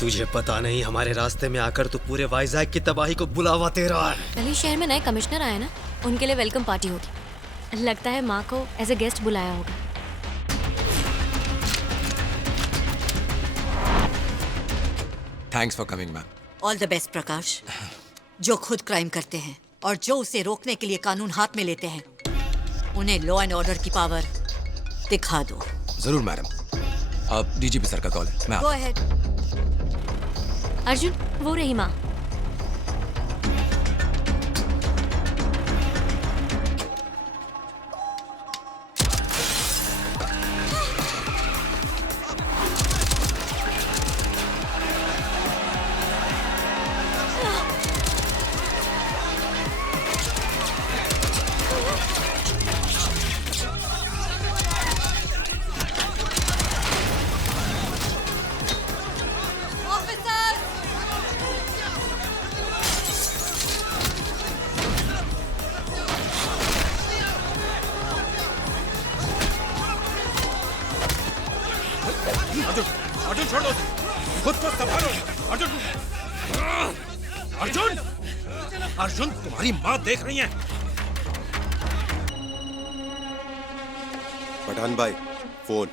तुझे पता नहीं हमारे रास्ते में आकर तू पूरे वाइजैक की तबाही को बुलावा दे रहा है। कल ही शहर में नए कमिश्नर आए ना, उनके लिए वेलकम पार्टी होगी। लगता है माँ को एज ए गेस्ट बुलाया होगा। Thanks for coming ma'am. All the best Prakash. जो खुद क्राइम करते हैं और जो उसे रोकने के लिए कानून हाथ में लेते हैं, उन्हें लॉ एंड ऑर्डर की पावर दिखा दो। जरूर मैडम। अब डीजीपी सर का कॉल है, मैं गो अहेड। अर्जुन, वो रही माँ। अर्जुन छोड़ दो, खुद को संभालो। अर्जुन, अर्जुन, अर्जुन, तुम्हारी माँ देख रही है। पठान भाई, फोन।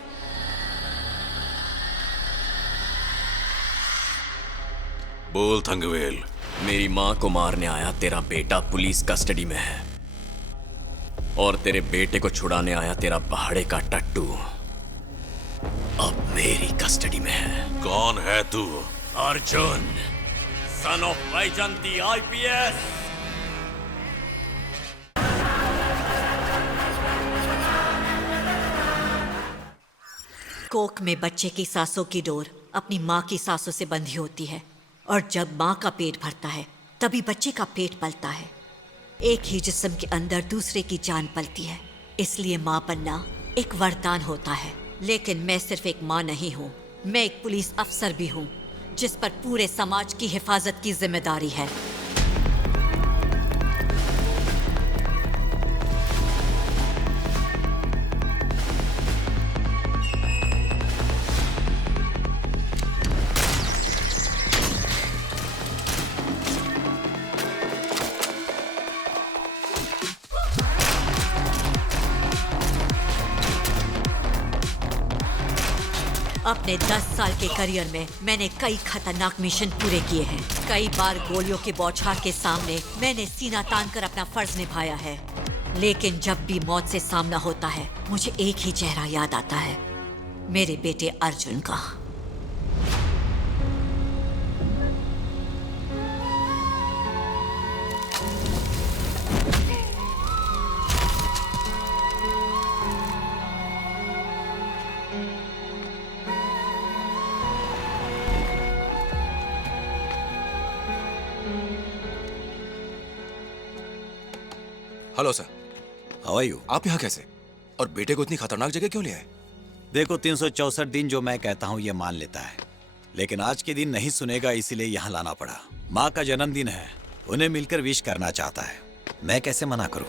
बोल थंगवेल। मेरी माँ को मारने आया तेरा बेटा पुलिस कस्टडी में है, और तेरे बेटे को छुड़ाने आया तेरा पहाड़े का टट्टू अब मेरी कस्टडी में है। कौन है तू? Arjun, son of Vaijanti IPS. कोक में बच्चे की सांसों की डोर अपनी माँ की सांसों से बंधी होती है, और जब माँ का पेट भरता है तभी बच्चे का पेट पलता है। एक ही जिस्म के अंदर दूसरे की जान पलती है। इसलिए माँ बनना एक वरदान होता है। लेकिन मैं सिर्फ एक माँ नहीं हूँ, मैं एक पुलिस अफसर भी हूँ, जिस पर पूरे समाज की हिफाजत की जिम्मेदारी है। अपने 10 साल के करियर में मैंने कई खतरनाक मिशन पूरे किए हैं। कई बार गोलियों के बौछार के सामने मैंने सीना तान कर अपना फर्ज निभाया है। लेकिन जब भी मौत से सामना होता है, मुझे एक ही चेहरा याद आता है, मेरे बेटे अर्जुन का। Hello sir. How are you? आप यहाँ कैसे? और बेटे को इतनी खतरनाक जगह क्यों ले आए? देखो, 364 दिन जो मैं कहता हूँ ये मान लेता है, लेकिन आज के दिन नहीं सुनेगा, इसीलिए यहाँ लाना पड़ा। माँ का जन्मदिन है, उन्हें मिलकर विश करना चाहता है, मैं कैसे मना करूँ?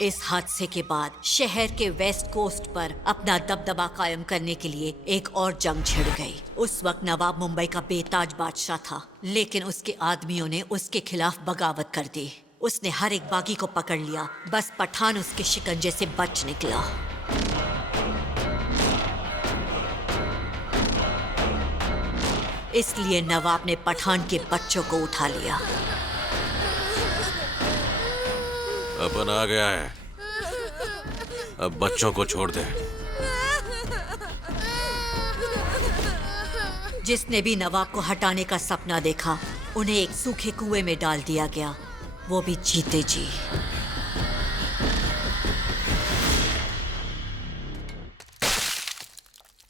इस हादसे के बाद शहर के वेस्ट कोस्ट पर अपना दबदबा कायम करने के लिए एक और जंग छिड़ गई। उस वक्त नवाब मुंबई का बेताज बादशाह था, लेकिन उसके आदमियों ने उसके खिलाफ बगावत कर दी। उसने हर एक बागी को पकड़ लिया, बस पठान उसके शिकंजे से बच निकला। इसलिए नवाब ने पठान के बच्चों को उठा लिया। अपन आ गया है, अब बच्चों को छोड़ दे। जिसने भी नवाब को हटाने का सपना देखा, उन्हें एक सूखे कुएं में डाल दिया गया, वो भी जीते जी।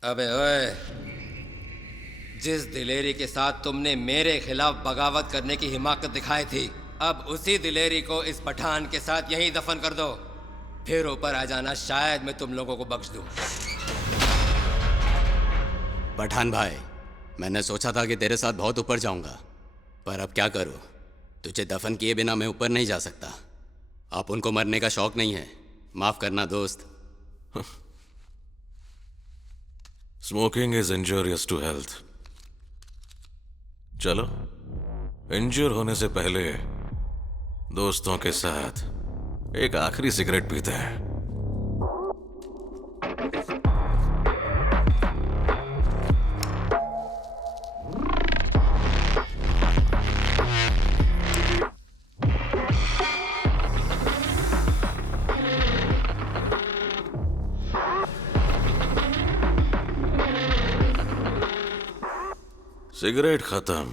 अबे ओए, जिस दिलेरी के साथ तुमने मेरे खिलाफ बगावत करने की हिमाकत दिखाई थी, अब उसी दिलेरी को इस पठान के साथ यहीं दफन कर दो। फिर ऊपर आ जाना, शायद मैं तुम लोगों को बख्श दूं। पठान भाई, मैंने सोचा था कि तेरे साथ बहुत ऊपर जाऊंगा, पर अब क्या करूं? तुझे दफन किए बिना मैं ऊपर नहीं जा सकता। आप उनको मरने का शौक नहीं है, माफ करना दोस्त। Smoking is injurious to health. चलो, इंजूर होने से पहले दोस्तों के साथ एक आखिरी सिगरेट पीते हैं। सिगरेट खत्म,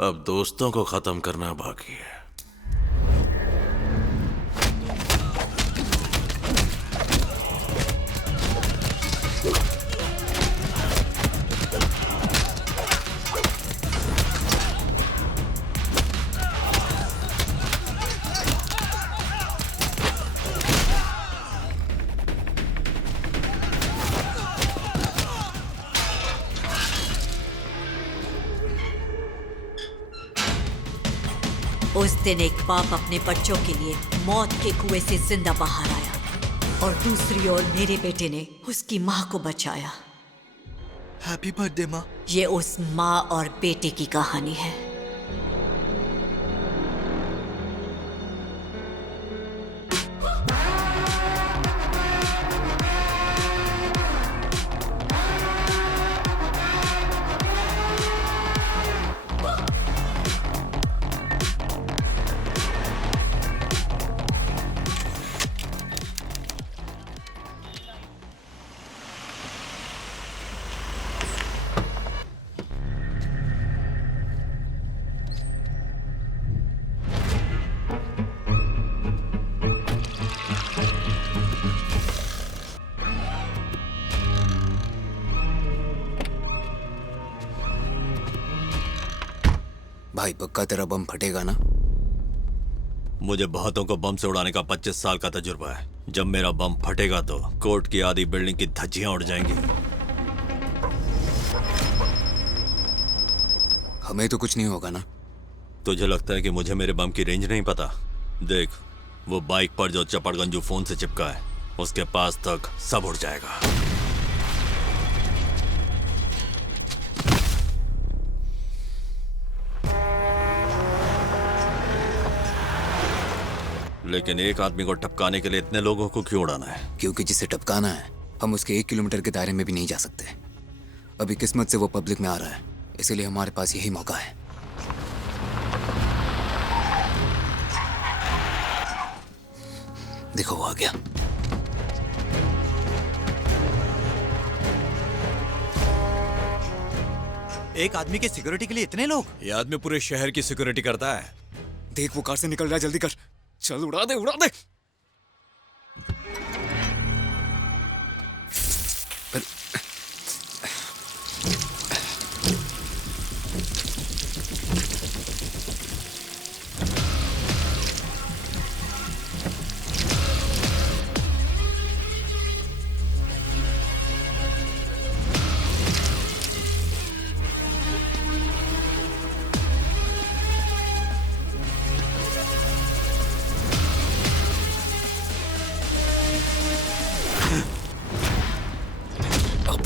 अब दोस्तों को खत्म करना बाकी है। उस दिन एक बाप अपने बच्चों के लिए मौत के कुएं से जिंदा बाहर आया, और दूसरी ओर मेरे बेटे ने उसकी माँ को बचाया। हैप्पी बर्थडे माँ। ये उस माँ और बेटे की कहानी है। भाई पक्का तेरा बम फटेगा ना? मुझे बहुतों को बम से उड़ाने का 25 साल का तजुर्बा है। जब मेरा बम फटेगा तो कोर्ट की आधी बिल्डिंग की धज्जियां उड़ जाएंगी। हमें तो कुछ नहीं होगा ना? तुझे लगता है कि मुझे मेरे बम की रेंज नहीं पता? देख, वो बाइक पर जो चपड़गंजू फोन से चिपका है, उसके पास तक सब उड़ जाएगा। लेकिन एक आदमी को टपकाने के लिए इतने लोगों को क्यों उड़ाना है? क्योंकि जिसे टपकाना है, हम उसके 1 किलोमीटर के दायरे में भी नहीं जा सकते। अभी किस्मत से वो पब्लिक में आ रहा है, इसीलिए हमारे पास यही मौका है। देखो वो आ गया। एक आदमी की सिक्योरिटी के लिए इतने लोग? ये आदमी पूरे शहर की सिक्योरिटी करता है। देख वो कार से निकल रहा है, जल्दी कर। चल उड़ा दे उड़ा दे।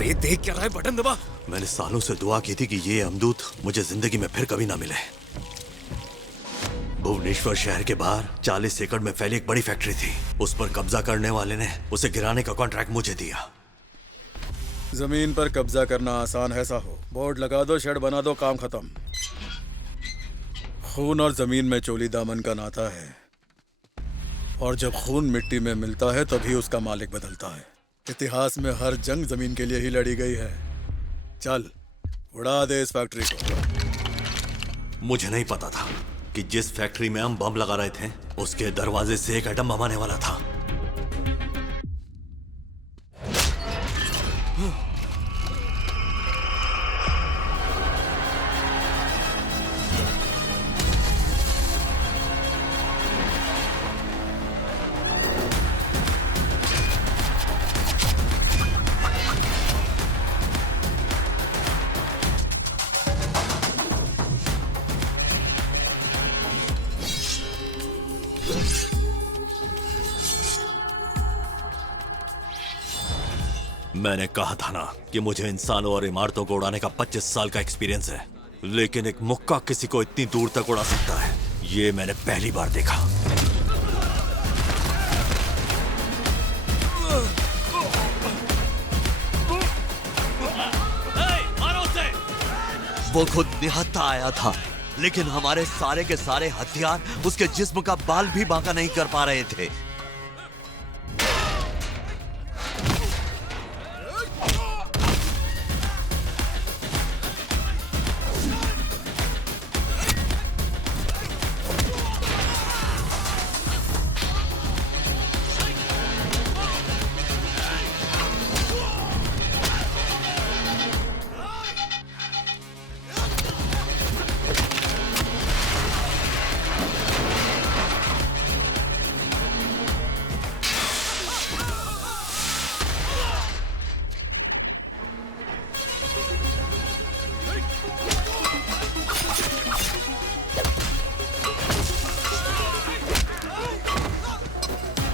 अबे देख क्या रहा है, बटन दबा। मैंने सालों से दुआ की थी कि ये अमदूत मुझे जिंदगी में फिर कभी ना मिले। भुवनेश्वर शहर के बाहर 40 एकड़ में फैली एक बड़ी फैक्ट्री थी। उस पर कब्जा करने वाले ने उसे गिराने का कॉन्ट्रैक्ट मुझे दिया। जमीन पर कब्जा करना आसान है साहो। बोर्ड लगा दो, शेड बना दो, काम खत्म। खून और जमीन में चोली दामन का नाता है, और जब खून मिट्टी में मिलता है तभी उसका मालिक बदलता है। इतिहास में हर जंग जमीन के लिए ही लड़ी गई है। चल उड़ा दे इस फैक्ट्री को। मुझे नहीं पता था कि जिस फैक्ट्री में हम बम लगा रहे थे उसके दरवाजे से एक एटम बम आने वाला था। मैंने कहा था ना कि मुझे इंसानों और इमारतों को उड़ाने का 25 साल का एक्सपीरियंस है, लेकिन एक मुक्का किसी को इतनी दूर तक उड़ा सकता है, ये मैंने पहली बार देखा। वो खुद निहत्था आया था, लेकिन हमारे सारे के सारे हथियार उसके जिस्म का बाल भी बांका नहीं कर पा रहे थे।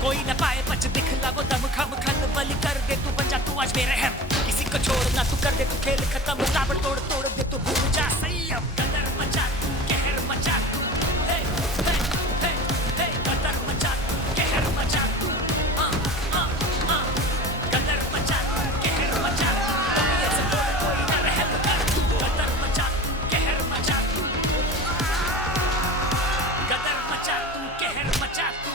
कोई न पाए बच दिखला वो दम खम खल बलि कर दे तू बन जा तू आज बेरहम। किसी को छोड़ना तू कर दे तू खेल खत्म, ताबड़ तोड़ तोड़ दे तू भूल जा संयम। कदर मचा तू कहर मचा तू, हे हे हे हे कदर मचा तू कहर मचा तू, कदर मचा तू कहर मचा तू, ये सब तोड़ कोई न रहम कर तू। कदर मचा तू कहर मचा तू, कदर मचा तू कहर मचा तू।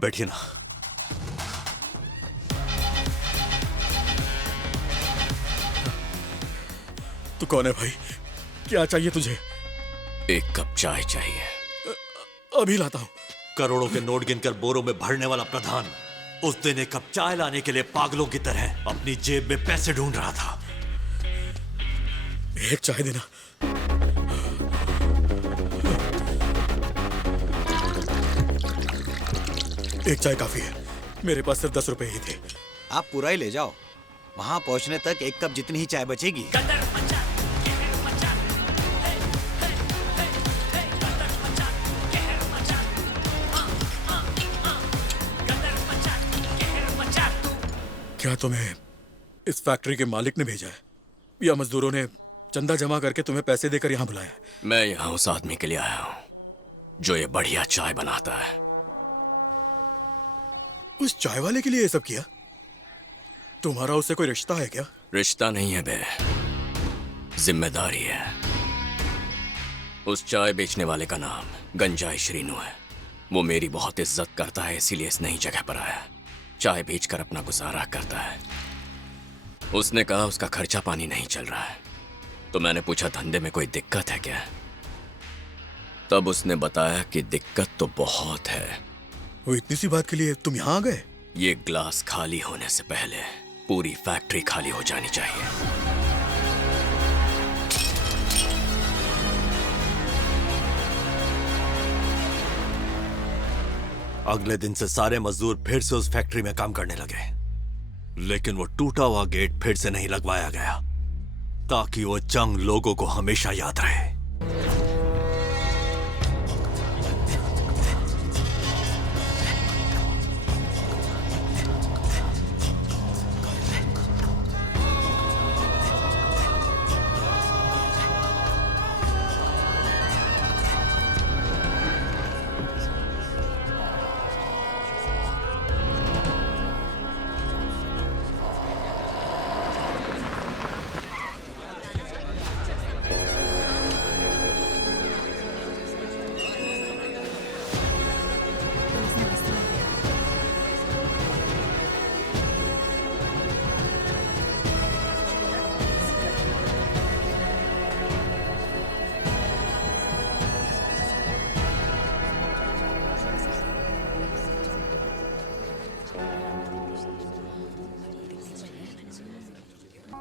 बैठिए ना। तू कौन है भाई? क्या चाहिए तुझे? एक कप चाय चाहिए। अभी लाता हूं। करोड़ों के नोट गिनकर बोरों में भरने वाला प्रधान उस दिन एक कप चाय लाने के लिए पागलों की तरह अपनी जेब में पैसे ढूंढ रहा था। एक चाय देना। एक चाय काफी है, मेरे पास सिर्फ 10 रुपए ही थे। आप पूरा ही ले जाओ, वहां पहुंचने तक एक कप जितनी ही चाय बचेगी। क्या तुम्हें इस फैक्ट्री के मालिक ने भेजा है या मजदूरों ने चंदा जमा करके तुम्हें पैसे देकर यहाँ बुलाया? मैं यहाँ उस आदमी के लिए आया हूँ जो ये बढ़िया चाय बनाता है। उस चाय वाले के लिए ये सब किया? तुम्हारा उससे कोई रिश्ता है क्या? रिश्ता नहीं है बे, जिम्मेदारी है। उस चाय बेचने वाले का नाम गंजाई श्रीनू है। वो मेरी बहुत इज्जत करता है, इसीलिए इस नई जगह पर आया। चाय बेचकर अपना गुजारा करता है। उसने कहा उसका खर्चा पानी नहीं चल रहा है, तो मैंने पूछा धंधे में कोई दिक्कत है क्या? तब उसने बताया कि दिक्कत तो बहुत है। वो इतनी सी बात के लिए तुम यहाँ आ गए? ये ग्लास खाली होने से पहले पूरी फैक्ट्री खाली हो जानी चाहिए। अगले दिन से सारे मजदूर फिर से उस फैक्ट्री में काम करने लगे, लेकिन वो टूटा हुआ गेट फिर से नहीं लगवाया गया ताकि वो जंग लोगों को हमेशा याद रहे।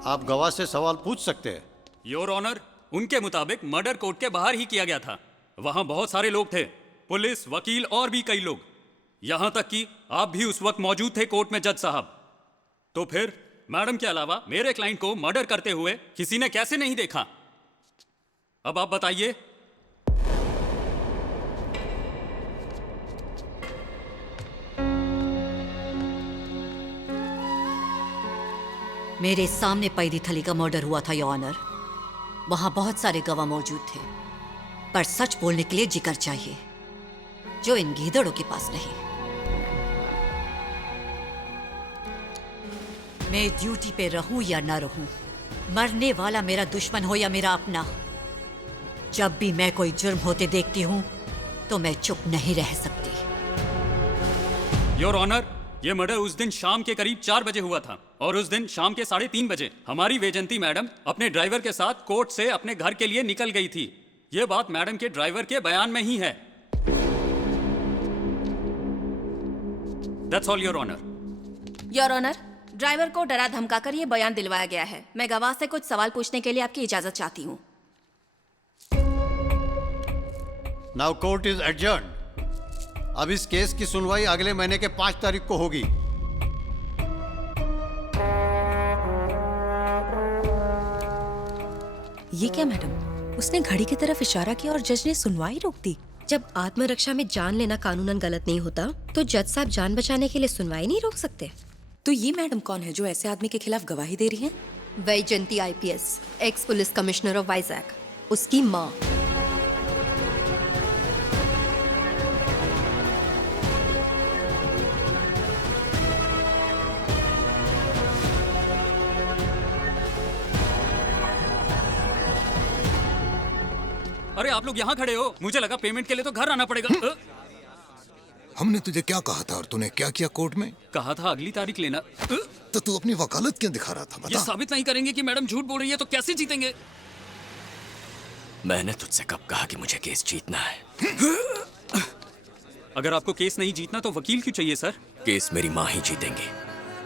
आप गवाह से सवाल पूछ सकते हैं। योर ऑनर, उनके मुताबिक मर्डर कोर्ट के बाहर ही किया गया था। वहां बहुत सारे लोग थे, पुलिस, वकील और भी कई लोग। यहां तक कि आप भी उस वक्त मौजूद थे कोर्ट में, जज साहब। तो फिर मैडम के अलावा मेरे क्लाइंट को मर्डर करते हुए किसी ने कैसे नहीं देखा? अब आप बताइए। मेरे सामने पैदी थली का मर्डर हुआ था योर ऑनर। वहां बहुत सारे गवाह मौजूद थे, पर सच बोलने के लिए जिक्र चाहिए, जो इन गीदड़ों के पास नहीं। मैं ड्यूटी पे रहूं या ना रहूं, मरने वाला मेरा दुश्मन हो या मेरा अपना, जब भी मैं कोई जुर्म होते देखती हूं तो मैं चुप नहीं रह सकती। योर ऑनर, ये मर्डर उस दिन शाम के करीब 4 बजे हुआ था और उस दिन शाम के 3:30 बजे हमारी वेजंती मैडम अपने ड्राइवर के साथ कोर्ट से अपने घर के लिए निकल गई थी। ये बात मैडम के ड्राइवर के बयान में ही है। That's all, Your Honor. Your honour, driver को डरा धमकाकर ये बयान दिलवाया गया है। मैं गवाह से कुछ सवाल पूछने के लिए आपकी इजाजत चाहती हूँ। Now court is adjourned. अब इस केस की सुनवाई अगले महीने के 5 तारीख को होगी। ये क्या मैडम, उसने घड़ी की तरफ इशारा किया और जज ने सुनवाई रोक दी। जब आत्मरक्षा में जान लेना कानूनन गलत नहीं होता, तो जज साहब जान बचाने के लिए सुनवाई नहीं रोक सकते। तो ये मैडम कौन है जो ऐसे आदमी के खिलाफ गवाही दे रही है? Vaijanti IPS, x police commissioner of Vizag, उसकी माँ। अरे आप लोग यहाँ खड़े हो, मुझे लगा पेमेंट के लिए तो घर आना पड़ेगा। हमने तुझे क्या कहा था और तूने क्या किया कोर्ट में? कहा था अगली तारीख लेना। तो तू अपनी वकालत क्यों दिखा रहा था? बता। ये साबित नहीं करेंगे कि मैडम झूठ बोल रही है तो कैसे जीतेंगे? मैंने तुझसे कब कहा कि मुझे केस जीतना है? अगर आपको केस नहीं जीतना तो वकील क्यों चाहिए सर? केस मेरी माँ ही जीतेंगी।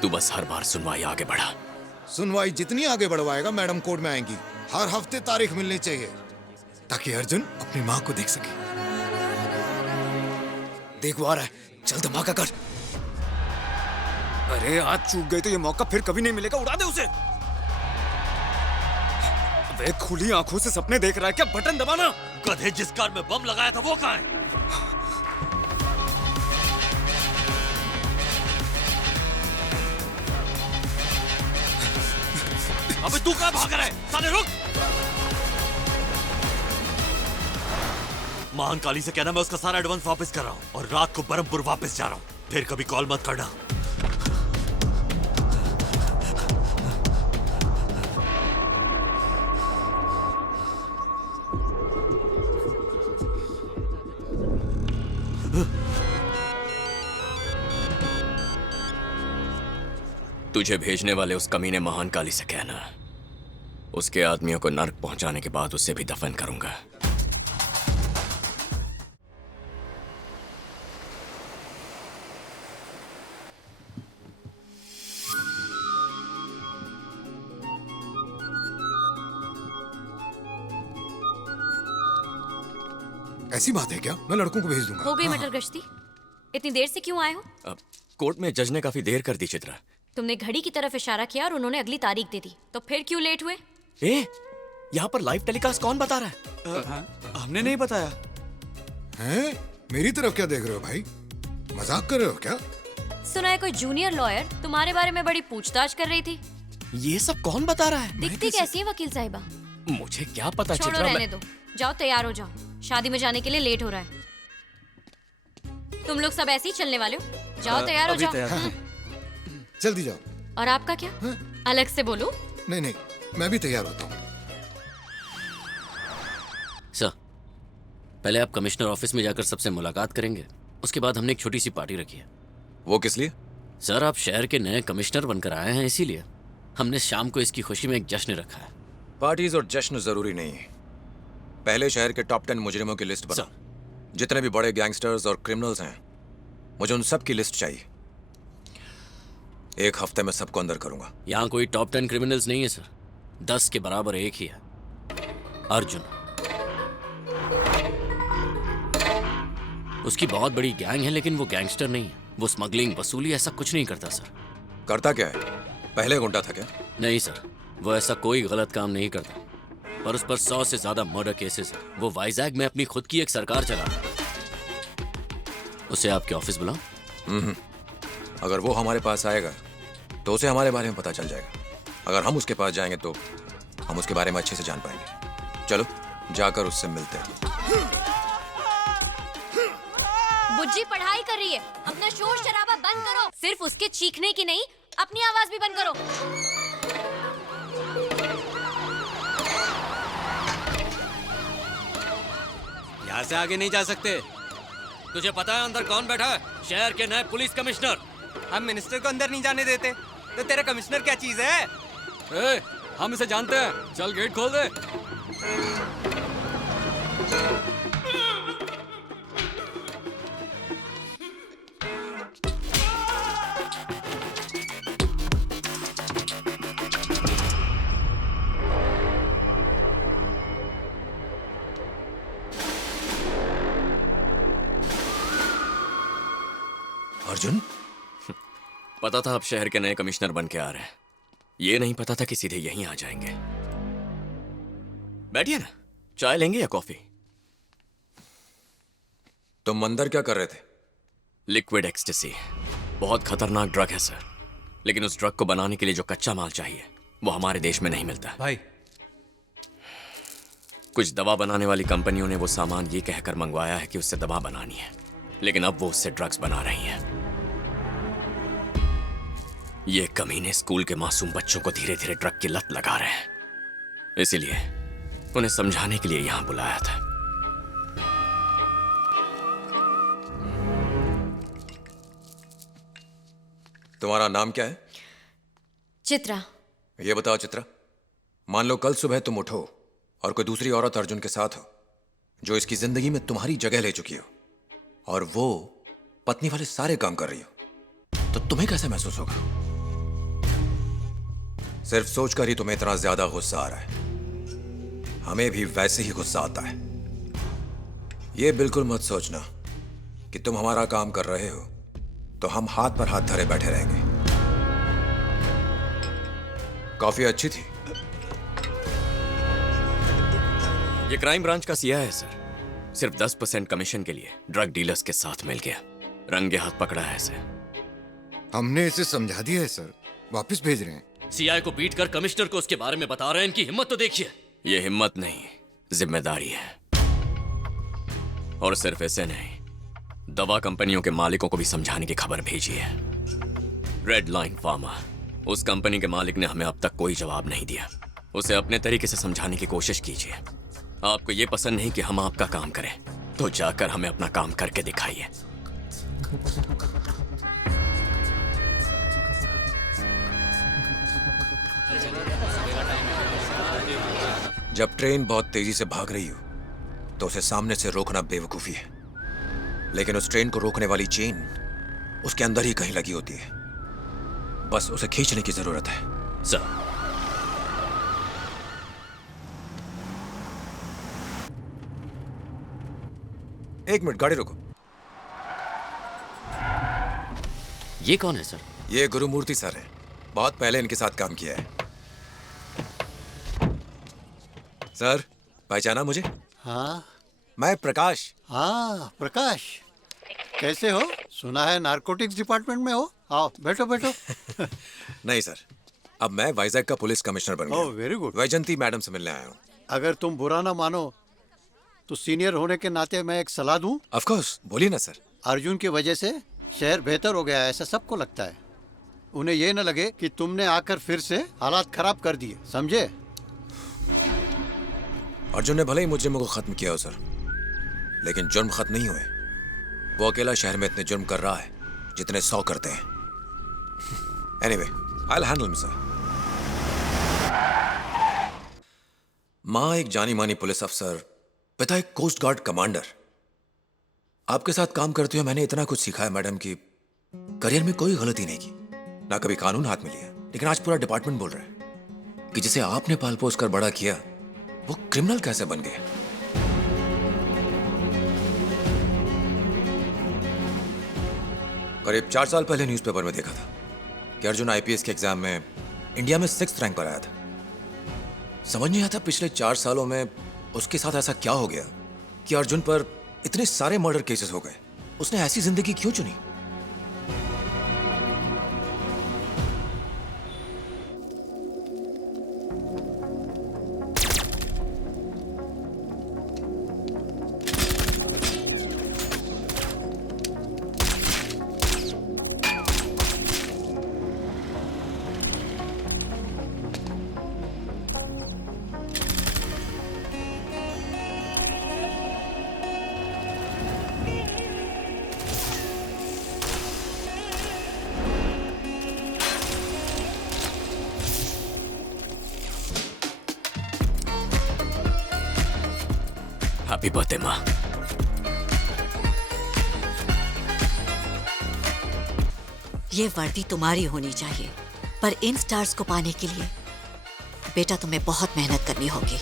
तू बस हर बार सुनवाई आगे बढ़ा। सुनवाई जितनी आगे बढ़वाएगा मैडम कोर्ट में आएंगी। हर हफ्ते तारीख मिलनी चाहिए ताकि अर्जुन अपनी माँ को देख सके। देख वो आ रहा है, चल धमाका कर। अरे आज चूक गए तो ये मौका फिर कभी नहीं मिलेगा, उड़ा दे उसे। वे खुली आंखों से सपने देख रहा है क्या? बटन दबाना। गधे, जिस कार में बम लगाया था वो कहाँ है? अबे तू कहाँ भाग रहा है? साले रुक। महान काली से कहना मैं उसका सारा एडवांस वापस कर रहा हूँ और रात को बरमपुर वापस जा रहा हूँ। फिर कभी कॉल मत करना। तुझे भेजने वाले उस कमीने महान काली से कहना, उसके आदमियों को नर्क पहुंचाने के बाद उसे भी दफन करूंगा। ऐसी बात है क्या? मैं लड़कों को भेज दूंगा। हो गई हाँ, मटर गश्ती? इतनी देर से क्यों आए हो? कोर्ट में जज ने काफी देर कर दी चित्रा। तुमने घड़ी की तरफ इशारा किया और उन्होंने अगली तारीख दे दी, तो फिर क्यों लेट हुए? यहाँ पर लाइव टेलीकास्ट कौन बता रहा है? हमने नहीं बताया। हैं? मेरी तरफ क्या देख रहे हो भाई? मजाक कर रहे हो क्या? सुना है कोई जूनियर लॉयर तुम्हारे बारे में बड़ी पूछताछ कर रही थी। ये सब कौन बता रहा है? दिखती कैसी है वकील साहिबा? मुझे क्या पता छोड़ो, चित्रा। रहने दो। जाओ तैयार हो जाओ, शादी में जाने के लिए लेट हो रहा है। तुम लोग सब ऐसे ही चलने वाले हो? जाओ तैयार हो जाओ। जल्दी जाओ। और आपका क्या? अलग से बोलो। नहीं नहीं, मैं भी तैयार होता हूँ। सर, पहले आप कमिश्नर ऑफिस में जाकर सबसे मुलाकात करेंगे, उसके बाद हमने एक छोटी सी पार्टी रखी है। वो किस लिए? सर, आप शहर के नए कमिश्नर बनकर आए हैं, इसीलिए हमने शाम को इसकी खुशी में एक जश्न रखा है। पार्टीज और जश्न जरूरी नहीं है। पहले शहर के टॉप 10 मुजरिमों की लिस्ट बनाओ। जितने भी बड़े गैंगस्टर्स और क्रिमिनल्स हैं, मुझे उन सब की लिस्ट चाहिए। एक हफ्ते में सबको अंदर करूंगा। यहाँ कोई टॉप 10 क्रिमिनल्स नहीं है सर, 10 के बराबर एक ही है, अर्जुन। उसकी बहुत बड़ी गैंग है, लेकिन वो गैंगस्टर नहीं है। वो स्मगलिंग, वसूली ऐसा कुछ नहीं करता सर। करता क्या है? पहले गुंडा था क्या? नहीं सर, वो ऐसा कोई गलत काम नहीं करता, पर उस पर 100 से ज्यादा मर्डर केसेस है। वो वाइजैग में अपनी खुद की एक सरकार चला रहा है। उसे आपके ऑफिस बुलाओ। अगर वो हमारे पास आएगा तो उसे हमारे बारे में पता चल जाएगा। अगर हम उसके पास जाएंगे तो हम उसके बारे में अच्छे से जान पाएंगे। चलो जाकर उससे मिलते हैं। बुज्जी पढ़ाई कर रही है, अपना शोर शराबा बंद करो। सिर्फ उसके चीखने की नहीं, अपनी आवाज भी बंद करो। यहाँ से आगे नहीं जा सकते। तुझे पता है अंदर कौन बैठा है? शहर के नए पुलिस कमिश्नर। हम मिनिस्टर को अंदर नहीं जाने देते, तो तेरा कमिश्नर क्या चीज है? हम इसे जानते हैं, चल गेट खोल दे। अर्जुन? पता था आप शहर के नए कमिश्नर बन के आ रहे हैं। ये नहीं पता था कि सीधे यहीं आ जाएंगे। बैठिए ना, चाय लेंगे या कॉफी? तुम अंदर क्या कर रहे थे? लिक्विड एक्सटेसी बहुत खतरनाक ड्रग है सर, लेकिन उस ड्रग को बनाने के लिए जो कच्चा माल चाहिए वो हमारे देश में नहीं मिलता। भाई, कुछ दवा बनाने वाली कंपनियों ने वो सामान ये कहकर मंगवाया है कि उससे दवा बनानी है, लेकिन अब वो उससे ड्रग्स बना रही हैं। ये कमीने स्कूल के मासूम बच्चों को धीरे धीरे ड्रग की लत लगा रहे हैं, इसीलिए उन्हें समझाने के लिए यहां बुलाया था। तुम्हारा नाम क्या है? चित्रा। ये बताओ चित्रा, मान लो कल सुबह तुम उठो और कोई दूसरी औरत अर्जुन के साथ हो जो इसकी जिंदगी में तुम्हारी जगह ले चुकी हो, और वो पत्नी वाले सारे काम कर रही हो, तो तुम्हें कैसा महसूस होगा? सिर्फ सोचकर ही तुम्हें इतना ज्यादा गुस्सा आ रहा है। हमें भी वैसे ही गुस्सा आता है। ये बिल्कुल मत सोचना कि तुम हमारा काम कर रहे हो तो हम हाथ पर हाथ धरे बैठे रहेंगे। कॉफी अच्छी थी। ये क्राइम ब्रांच का सीआई है सर, सिर्फ 10% कमीशन के लिए ड्रग डीलर्स के साथ मिल गया। रंगे हाथ पकड़ा है इसे। हमने इसे समझा दिया है सर, वापस भेज रहे हैं। सीआई को बीट कर कमिश्नर को उसके बारे में बता रहे हैं। इनकी हिम्मत तो देखिए। ये हिम्मत नहीं, जिम्मेदारी है। और सिर्फ ऐसे नहीं, दवा कंपनियों के मालिकों को भी समझाने की खबर भेजी है। रेड लाइन फार्मा, उस कंपनी के मालिक ने हमें अब तक कोई जवाब नहीं दिया। उसे अपने तरीके से समझाने की कोशिश कीजिए। आपको ये पसंद नहीं कि हम आपका काम करें, तो जाकर हमें अपना काम करके दिखाइए। जब ट्रेन बहुत तेजी से भाग रही हो तो उसे सामने से रोकना बेवकूफी है, लेकिन उस ट्रेन को रोकने वाली चेन उसके अंदर ही कहीं लगी होती है। बस उसे खींचने की जरूरत है। सर, एक मिनट, गाड़ी रोको। ये कौन है सर? ये गुरुमूर्ति सर है, बहुत पहले इनके साथ काम किया है। सर, पहचाना मुझे? हाँ, मैं प्रकाश। हाँ प्रकाश, कैसे हो? सुना है नारकोटिक्स डिपार्टमेंट में हो। आओ बैठो बैठो। नहीं सर, अब मैं वाइजैक का पुलिस कमिश्नर बन गया। Oh very good. Vaijanti madam से मिलने आया हूँ। अगर तुम बुरा ना मानो तो सीनियर होने के नाते मैं एक सलाह दूं? ऑफ कोर्स, बोलिए ना सर। अर्जुन की वजह से शहर बेहतर हो गया है, ऐसा सबको लगता है। उन्हें ये न लगे कि तुमने आकर फिर से हालात खराब कर दिए, समझे? अर्जुन ने भले ही मुजरिमों को खत्म किया हो सर, लेकिन जुर्म खत्म नहीं हुए। वो अकेला शहर में इतने जुर्म कर रहा है जितने 100 करते हैं। Anyway, I will handle him sir. माँ एक जानी मानी पुलिस अफसर, पिता एक कोस्ट गार्ड कमांडर। आपके साथ काम करते हुए मैंने इतना कुछ सीखा है मैडम कि करियर में कोई गलती नहीं की, ना कभी कानून हाथ में लिया। लेकिन आज पूरा डिपार्टमेंट बोल रहा है कि जिसे आपने पाल पोस कर बड़ा किया वो क्रिमिनल कैसे बन गए। करीब 4 साल पहले न्यूज़पेपर में देखा था कि अर्जुन आईपीएस के एग्जाम में इंडिया में 6th रैंक पर आया था। समझ नहीं आता पिछले 4 सालों में उसके साथ ऐसा क्या हो गया कि अर्जुन पर इतने सारे मर्डर केसेस हो गए। उसने ऐसी जिंदगी क्यों चुनी? हैप्पी बर्थडे माँ। ये वर्दी तुम्हारी होनी चाहिए, पर इन स्टार्स को पाने के लिए बेटा तुम्हें बहुत मेहनत करनी होगी।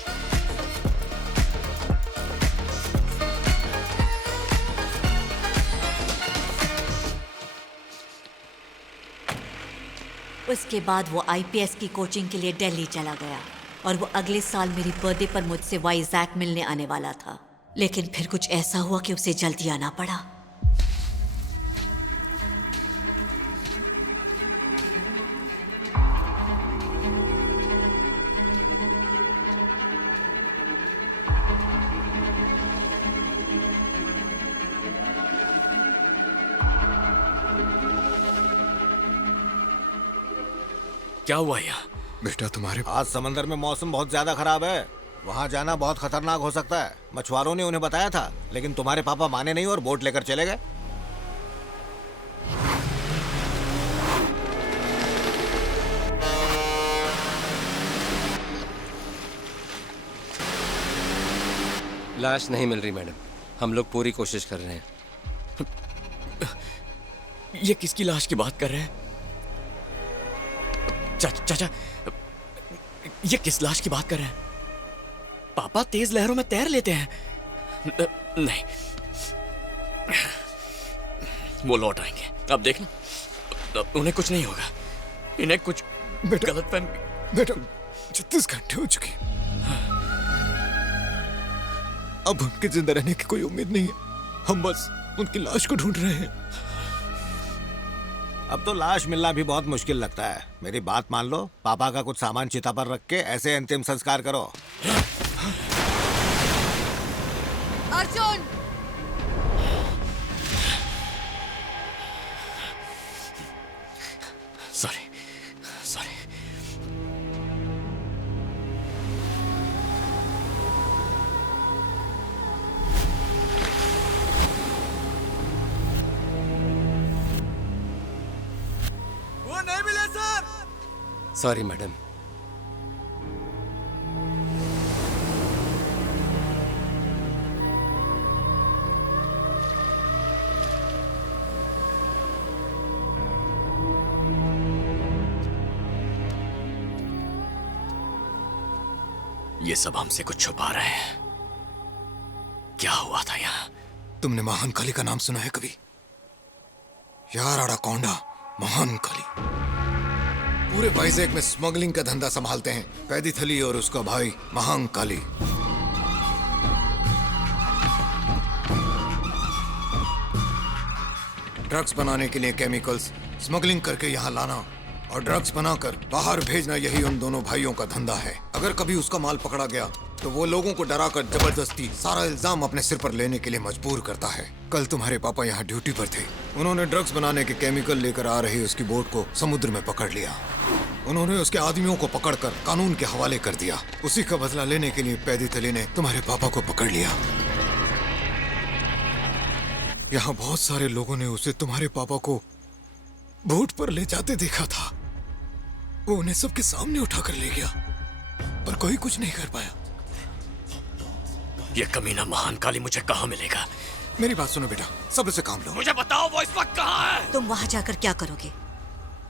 उसके बाद वो आईपीएस की कोचिंग के लिए दिल्ली चला गया और वो अगले साल मेरी बर्थडे पर मुझसे वाइजैक मिलने आने वाला था। लेकिन फिर कुछ ऐसा हुआ कि उसे जल्दी आना पड़ा। क्या हुआ यहाँ? बेटा तुम्हारे आज समंदर में मौसम बहुत ज्यादा खराब है, वहाँ जाना बहुत खतरनाक हो सकता है। मछुआरों ने उन्हें बताया था, लेकिन तुम्हारे पापा माने नहीं और बोट लेकर चले गए। लाश नहीं मिल रही मैडम, हम लोग पूरी कोशिश कर रहे हैं। ये किसकी लाश की बात कर रहे हैं? चाचा, ये किस लाश की बात कर रहे हैं? पापा तेज लहरों में तैर लेते हैं। नहीं, वो लौट आएंगे, अब देखना। उन्हें कुछ नहीं होगा, इन्हें कुछ गलतफहमी। बेटा 36 घंटे हो चुके, अब उनके जिंदा रहने की कोई उम्मीद नहीं है। हम बस उनकी लाश को ढूंढ रहे हैं। अब तो लाश मिलना भी बहुत मुश्किल लगता है। मेरी बात मान लो, पापा का कुछ सामान चिता पर रख के ऐसे अंतिम संस्कार करो। अर्जुन! सॉरी। वो नहीं मिले सर। Sorry madam. ये सब हमसे कुछ छुपा रहे हैं। क्या हुआ था यहाँ? तुमने महान काली का नाम सुना है कभी? यार अड़ाकोंडा, महान काली पूरे वाइजैक में स्मगलिंग का धंधा संभालते हैं। पैदीथली और उसका भाई महान काली। ड्रग्स बनाने के लिए केमिकल्स स्मगलिंग करके यहाँ लाना और ड्रग्स बनाकर बाहर भेजना, यही उन दोनों भाइयों का धंधा है। अगर कभी उसका माल पकड़ा गया तो वो लोगों को डराकर जबरदस्ती सारा इल्जाम अपने सिर पर लेने के लिए मजबूर करता है। कल तुम्हारे पापा यहाँ ड्यूटी पर थे। उन्होंने ड्रग्स बनाने के केमिकल लेकर आ रही उसकी बोट को समुद्र में पकड़ लिया। उन्होंने उसके आदमियों को पकड़कर कानून के हवाले कर दिया। उसी का बदला लेने के लिए पैदीथली ने तुम्हारे पापा को पकड़ लिया। यहाँ बहुत सारे लोगों ने उसे तुम्हारे पापा को बोट पर ले जाते देखा था। वो उन्हें सबके सामने उठाकर ले गया, पर कोई कुछ नहीं कर पाया। ये कमीना महान काली मुझे कहाँ मिलेगा? मेरी बात सुनो बेटा, सब्र से काम लो। मुझे बताओ वो इस वक्त कहाँ है? तुम वहां जाकर क्या करोगे?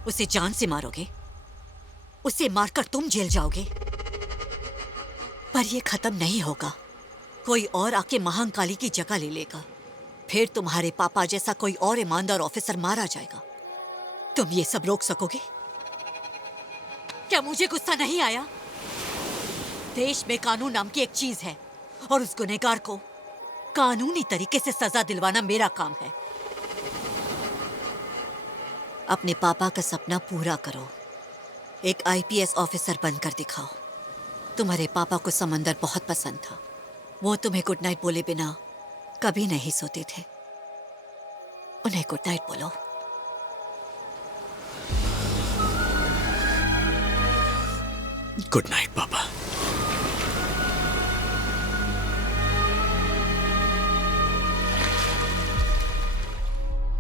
उसे जान से मारोगे? उसे मारकर तुम जेल जाओगे? पर ये खत्म नहीं होगा। कोई और आके महान काली की जगह ले लेगा। फिर तुम्हारे पापा जैसा कोई और ईमानदार ऑफिसर मारा जाएगा। तुम ये सब रोक सकोगे? क्या मुझे गुस्सा नहीं आया? देश में कानून नाम की एक चीज है और उस गुनहगार को कानूनी तरीके से सजा दिलवाना मेरा काम है। अपने पापा का सपना पूरा करो। एक आईपीएस ऑफिसर बनकर दिखाओ। तुम्हारे पापा को समंदर बहुत पसंद था। वो तुम्हें गुड नाइट बोले बिना कभी नहीं सोते थे। उन्हें गुड नाइट बोलो। गुड नाइट पापा।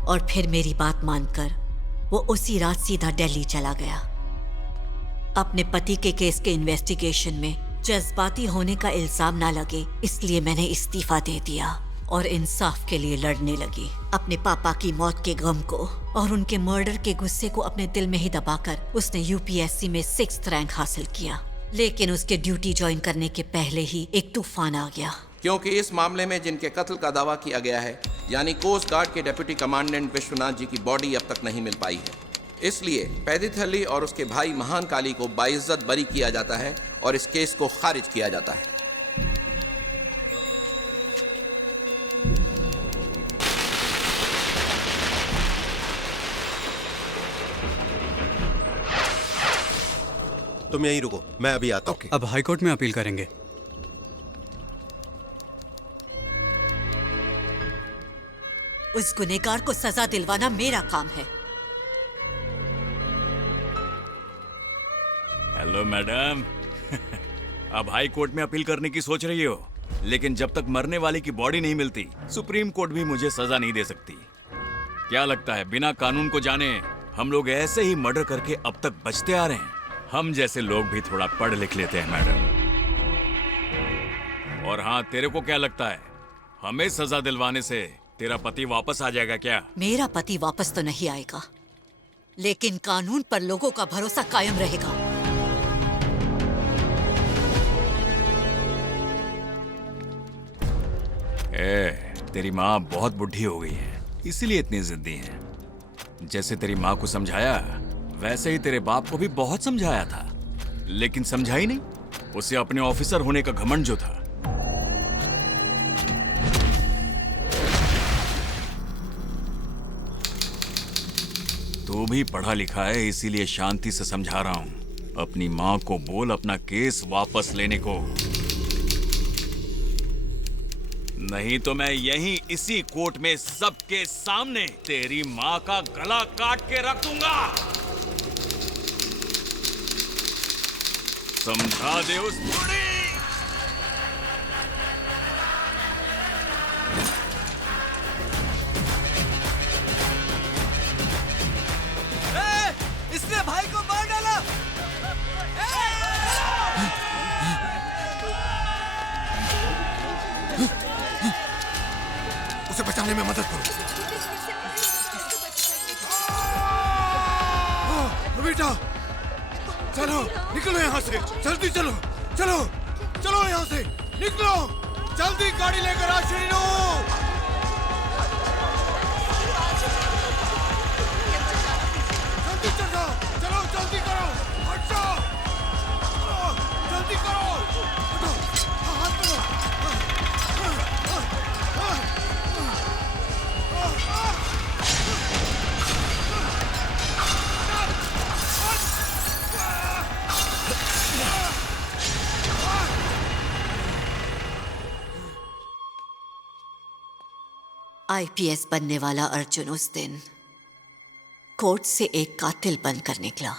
और फिर मेरी बात मानकर वो उसी रात सीधा दिल्ली चला गया। अपने पति के केस के इन्वेस्टिगेशन में जज्बाती होने का इल्जाम ना लगे, इसलिए मैंने इस्तीफा दे दिया और इंसाफ के लिए लड़ने लगी। अपने पापा की मौत के गम को और उनके मर्डर के गुस्से को अपने दिल में ही दबाकर उसने यूपीएससी में 6th रैंक हासिल किया। लेकिन उसके ड्यूटी ज्वाइन करने के पहले ही एक तूफान आ गया। क्योंकि इस मामले में जिनके कत्ल का दावा किया गया है, यानी कोस्ट गार्ड के डिप्टी कमांडेंट विश्वनाथ जी की बॉडी अब तक नहीं मिल पाई है। इसलिए पैदीथली और उसके भाई महान काली को बाइज्जत बरी किया जाता है और इस केस को खारिज किया जाता है। तुम यहीं रुको, मैं अभी आता हूँ। अब हाईकोर्ट में अपील करेंगे। उस गुनहगार को सजा दिलवाना मेरा काम है। Hello madam. अब हाई कोर्ट में अपील करने की सोच रही हो, लेकिन जब तक मरने वाले की बॉडी नहीं मिलती, सुप्रीम कोर्ट भी मुझे सजा नहीं दे सकती। क्या लगता है बिना कानून को जाने हम लोग ऐसे ही मर्डर करके अब तक बचते आ रहे हैं? हम जैसे लोग भी थोड़ा पढ़ लिख लेते हैं मैडम। और हाँ, तेरे को क्या लगता है हमें सजा दिलवाने से तेरा पति वापस आ जाएगा क्या? मेरा पति वापस तो नहीं आएगा, लेकिन कानून पर लोगों का भरोसा कायम रहेगा। तेरी माँ बहुत बुढ़ी हो गई है, इसीलिए इतनी जिद्दी है। जैसे तेरी माँ को समझाया वैसे ही तेरे बाप को भी बहुत समझाया था, लेकिन समझा ही नहीं। उसे अपने ऑफिसर होने का घमंड जो था। तू भी पढ़ा लिखा है, इसीलिए शांति से समझा रहा हूं। अपनी माँ को बोल अपना केस वापस लेने को, नहीं तो मैं यहीं इसी कोर्ट में सबके सामने तेरी माँ का गला काट के रख दूंगा। समझा दे उस बूढ़ी। इसने भाई को मार डाला। उसे बचाने में मदद करो। बेटा चलो, निकलो यहाँ से, जल्दी चलो, चलो चलो यहाँ से निकलो, जल्दी गाड़ी लेकर आ श्रीनू। आईपीएस बनने वाला अर्जुन उस दिन कोर्ट से एक कातिल बनकर निकला।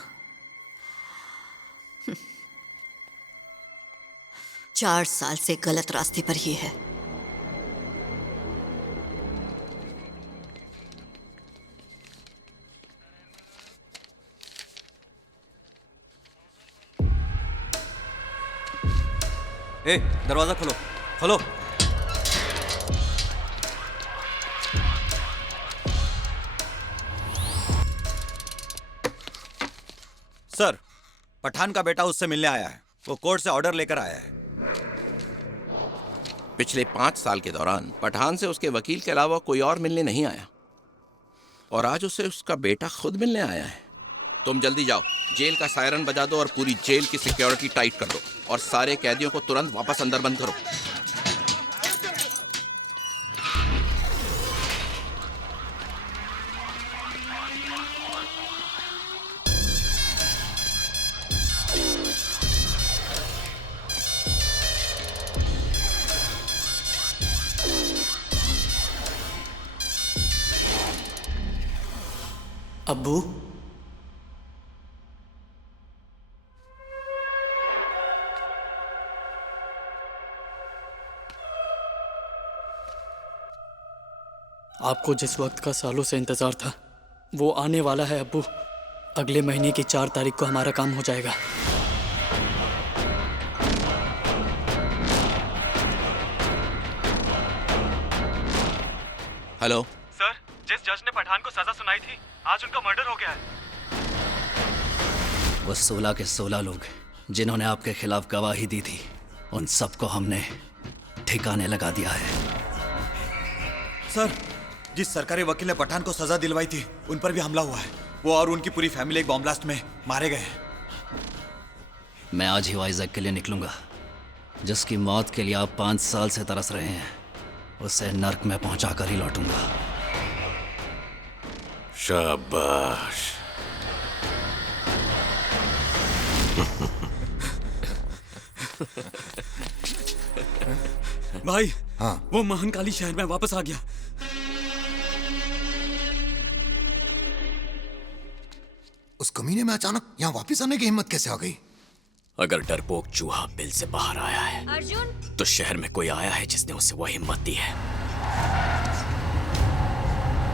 4 साल से गलत रास्ते पर ही है। ए, दरवाजा खोलो, खोलो। सर, पठान का बेटा उससे मिलने आया है। वो कोर्ट से ऑर्डर लेकर आया है। पिछले 5 साल के दौरान पठान से उसके वकील के अलावा कोई और मिलने नहीं आया, और आज उससे उसका बेटा खुद मिलने आया है। तुम जल्दी जाओ, जेल का सायरन बजा दो और पूरी जेल की सिक्योरिटी टाइट कर दो, और सारे कैदियों को तुरंत वापस अंदर बंद करो। अब्बू, आपको जिस वक्त का सालों से इंतजार था वो आने वाला है अब्बू। अगले महीने की 4 तारीख को हमारा काम हो जाएगा। हेलो सर, जिस जज ने पठान को सजा सुनाई थी, आज उनका मर्डर हो गया है। वो 16 के 16 लोग जिन्होंने आपके खिलाफ गवाही दी थी, उन सबको हमने ठिकाने लगा दिया है। सर, जिस सरकारी वकील ने पठान को सजा दिलवाई थी, उन पर भी हमला हुआ है। वो और उनकी पूरी फैमिली एक बॉम्ब ब्लास्ट में मारे गए हैं। मैं आज ही वाइजैक के लिए निकलूंगा। जिसकी मौत के लिए आप 5 साल से तरस रहे हैं, उसे नर्क में पहुंचा कर ही लौटूंगा। शाबाश। भाई, हाँ, वो महानकाली शहर में वापस आ गया। उस कमीने में अचानक यहाँ वापस आने की हिम्मत कैसे आ गई? अगर डरपोक चूहा बिल से बाहर आया है अर्जुन, तो शहर में कोई आया है जिसने उसे वो हिम्मत दी है।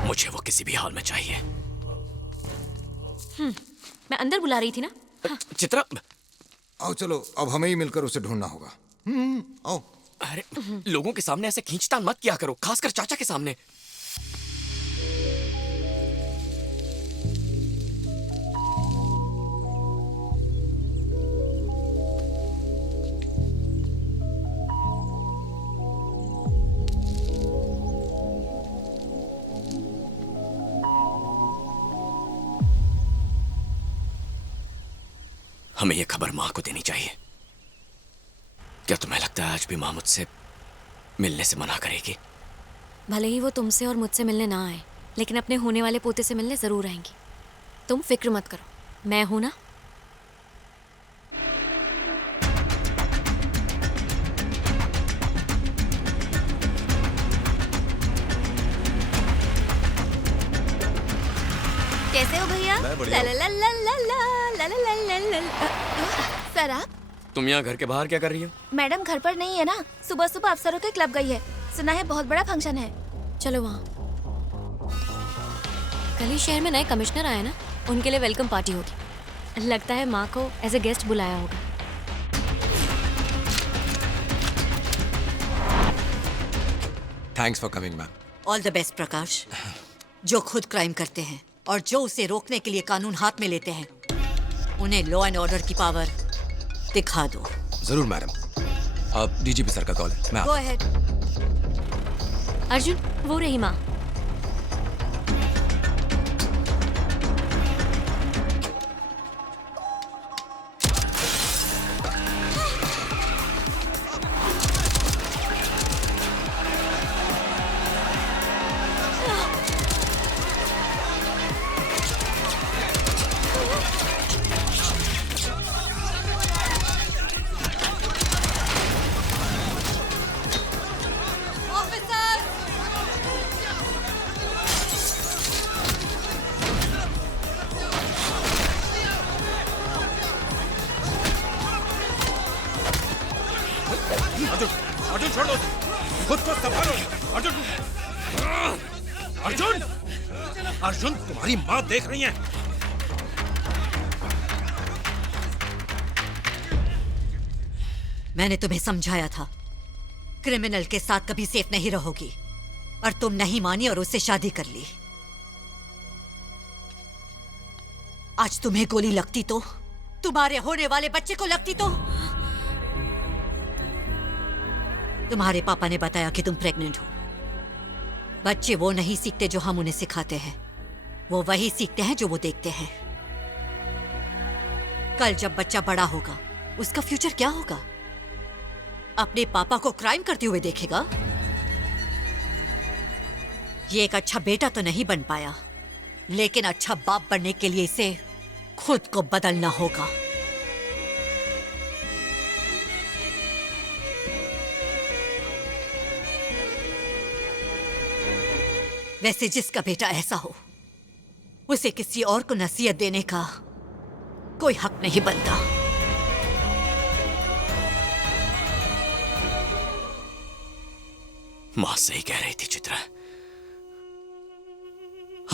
मुझे वो किसी भी हाल में चाहिए। मैं अंदर बुला रही थी ना। चित्रा, आओ चलो, अब हमें ही मिलकर उसे ढूंढना होगा। आओ। अरे, लोगों के सामने ऐसे खींचतान मत किया करो, खासकर चाचा के सामने। हमें यह खबर मां को देनी चाहिए। क्या तुम्हें लगता है आज भी मां मुझसे मिलने से मना करेगी? भले ही वो तुमसे और मुझसे मिलने ना आए, लेकिन अपने होने वाले पोते से मिलने जरूर आएंगी। तुम फिक्र मत करो, मैं हूं ना। कैसे हो भैया? सर, आप? तुम यहाँ घर के बाहर क्या कर रही हो? मैडम घर पर नहीं है ना, सुबह सुबह अफसरों के क्लब गई है। सुना है बहुत बड़ा फंक्शन है। चलो वहाँ। कल ही शहर में नए कमिश्नर आए ना, उनके लिए वेलकम पार्टी होगी। लगता है माँ को एज ए गेस्ट बुलाया होगा। Thanks for coming ma'am. All the best Prakash. जो खुद क्राइम करते हैं और जो उसे रोकने के लिए कानून हाथ में लेते हैं, उन्हें लॉ एंड ऑर्डर की पावर दिखा दो। जरूर मैडम। अब डीजीपी सर का कॉल है, मैं गो अहेड। अर्जुन, वो रही माँ। अर्जुन! अर्जुन! अर्जुन, तुम्हारी माँ देख रही है। मैंने तुम्हें समझाया था, क्रिमिनल के साथ कभी सेफ नहीं रहोगी, और तुम नहीं मानी और उससे शादी कर ली। आज तुम्हें गोली लगती तो, तुम्हारे होने वाले बच्चे को लगती तो। तुम्हारे पापा ने बताया कि तुम प्रेग्नेंट हो। बच्चे वो नहीं सीखते जो हम उन्हें सिखाते हैं, वो वही सीखते हैं जो वो देखते हैं। कल जब बच्चा बड़ा होगा, उसका फ्यूचर क्या होगा? अपने पापा को क्राइम करते हुए देखेगा। ये एक अच्छा बेटा तो नहीं बन पाया, लेकिन अच्छा बाप बनने के लिए इसे खुद को बदलना होगा। वैसे जिसका बेटा ऐसा हो, उसे किसी और को नसीहत देने का कोई हक नहीं बनता। मां सही कह रही थी चित्रा।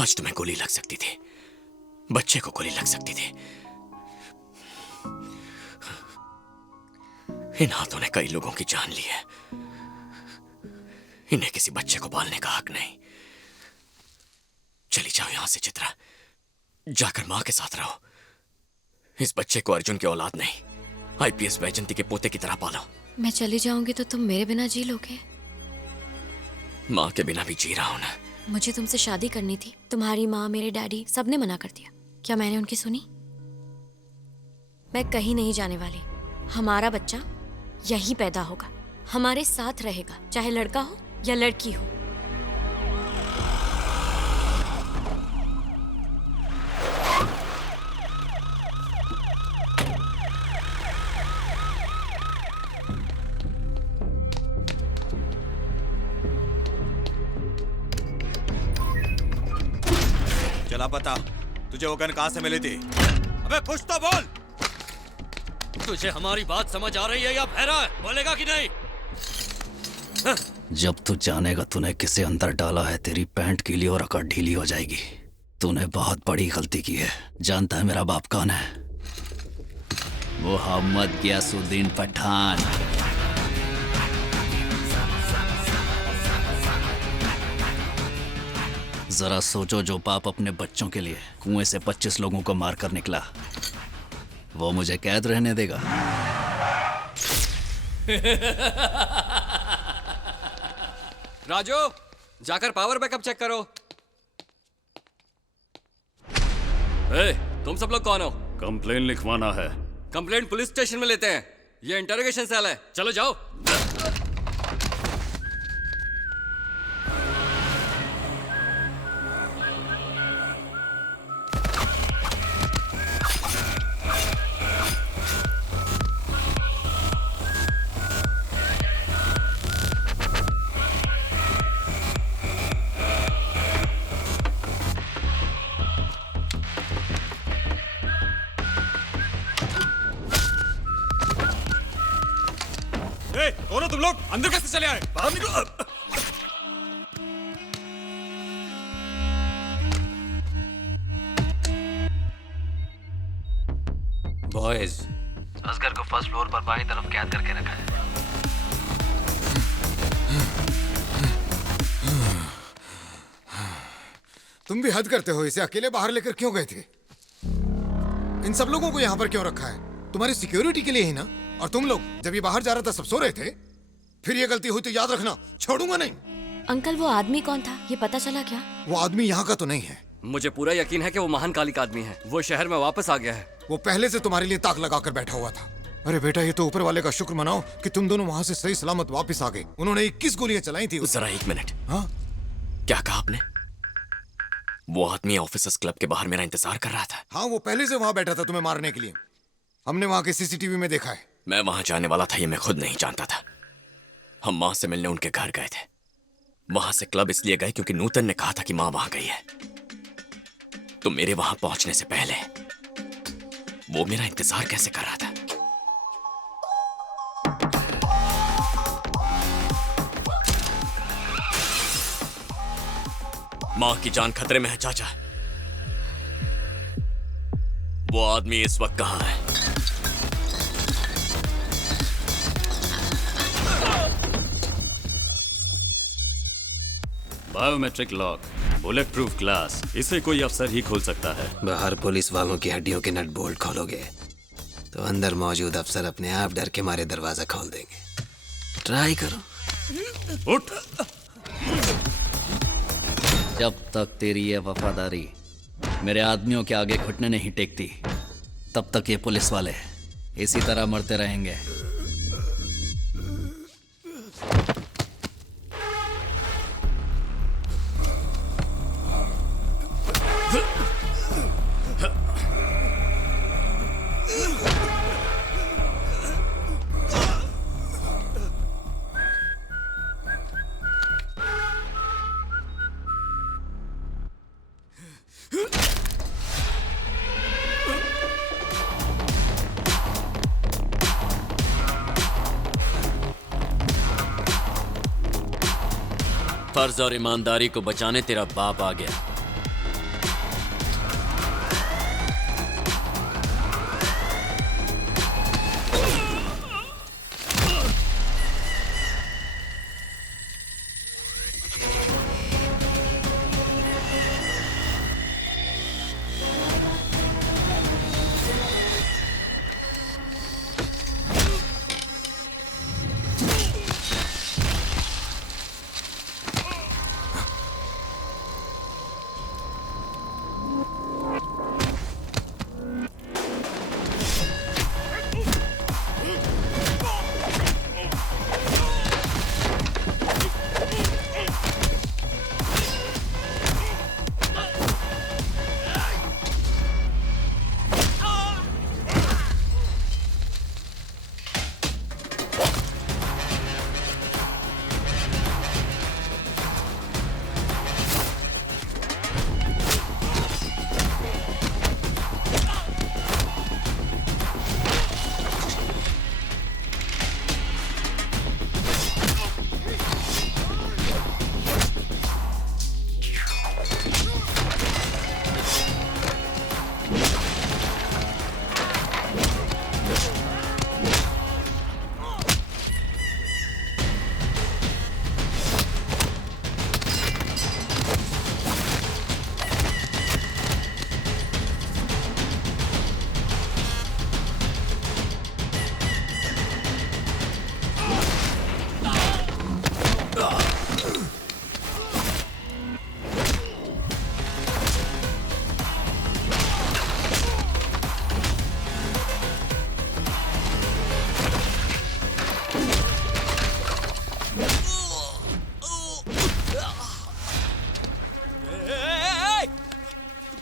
आज तुम्हें गोली लग सकती थी, बच्चे को गोली लग सकती थी। इन हाथों ने कई लोगों की जान ली है। इन्हें किसी बच्चे को पालने का हक नहीं। चली जाओ यहां से चित्रा, जाकर मां के साथ रहो। इस बच्चे को अर्जुन की औलाद नहीं, आईपीएस वैजंती के पोते की तरह पालो। मैं चली जाऊंगी तो तुम मेरे बिना जी लोगे? मां के बिना भी जी रहा हूं ना। मुझे तुमसे शादी करनी थी। तुम्हारी माँ, मेरे डैडी, सबने मना कर दिया। क्या मैंने उनकी सुनी? मैं कहीं नहीं जाने वाली। हमारा बच्चा यहीं पैदा होगा, हमारे साथ रहेगा, चाहे लड़का हो या लड़की हो। चला पता, तुझे वो गन कहां से मिली थी? अबे कुछ तो बोल। तुझे हमारी बात समझ आ रही है या बहरा है? बोलेगा कि नहीं? जब तू जानेगा तूने किसे अंदर डाला है, तेरी पैंट गीली और अकड़ ढीली हो जाएगी। तूने बहुत बड़ी गलती की है। जानता है मेरा बाप कौन है? मोहम्मद गियासुद्दीन पठान। जरा सोचो, जो बाप अपने बच्चों के लिए कुएं से 25 लोगों को मारकर निकला, वो मुझे कैद रहने देगा? राजू, जाकर पावर बैकअप चेक करो। ए, तुम सब लोग कौन हो? कंप्लेन लिखवाना है। कंप्लेंट पुलिस स्टेशन में लेते हैं, ये इंटरोगेशन सेल है। चलो जाओ। कौन हो तुम लोग? अंदर कैसे चले आए? बाहर निकलो। बॉयज, असगर को फर्स्ट फ्लोर पर बाईं तरफ कैद करके रखा है। तुम भी हद करते हो। इसे अकेले बाहर लेकर क्यों गए थे? इन सब लोगों को यहाँ पर क्यों रखा है? तुम्हारी सिक्योरिटी के लिए ही ना? और तुम लोग जब ये बाहर जा रहा था सब सो रहे थे? फिर ये गलती हुई तो याद रखना, छोड़ूंगा नहीं। अंकल, वो आदमी कौन था, ये पता चला क्या? वो आदमी यहाँ का तो नहीं है। मुझे पूरा यकीन है कि वो महान काली का आदमी है। वो शहर में वापस आ गया है। वो पहले से तुम्हारे लिए ताक लगाकर बैठा हुआ था। अरे बेटा, ये तो ऊपर वाले का शुक्र मनाओ कि तुम दोनों वहाँ से सही सलामत वापस आ गए। उन्होंने 21 गोलियां चलाई थी। जरा एक मिनट। हाँ, क्या कहा आपने? वो आदमी ऑफिसर्स क्लब के बाहर मेरा इंतजार कर रहा था। हाँ, वो पहले से वहाँ बैठा था तुम्हें मारने के लिए। हमने वहाँ के सीसीटीवी में देखा है। मैं वहां जाने वाला था ये मैं खुद नहीं जानता था। हम मां से मिलने उनके घर गए थे। वहां से क्लब इसलिए गए क्योंकि नूतन ने कहा था कि मां वहां गई है। तो मेरे वहां पहुंचने से पहले वो मेरा इंतजार कैसे कर रहा था? माँ की जान खतरे में है चाचा। वो आदमी इस वक्त कहाँ है? Biometric lock, bullet proof glass, इसे कोई अफसर ही खोल सकता है। बाहर पुलिस वालों की हड्डियों के नट बोल्ट खोलोगे तो अंदर मौजूद अफसर अपने आप डर के मारे दरवाजा खोल देंगे। ट्राई करो। उठ। जब तक तेरी ये वफादारी मेरे आदमियों के आगे घुटने नहीं टेकती, तब तक ये पुलिस वाले इसी तरह मरते रहेंगे। फर्ज और ईमानदारी को बचाने तेरा बाप आ गया।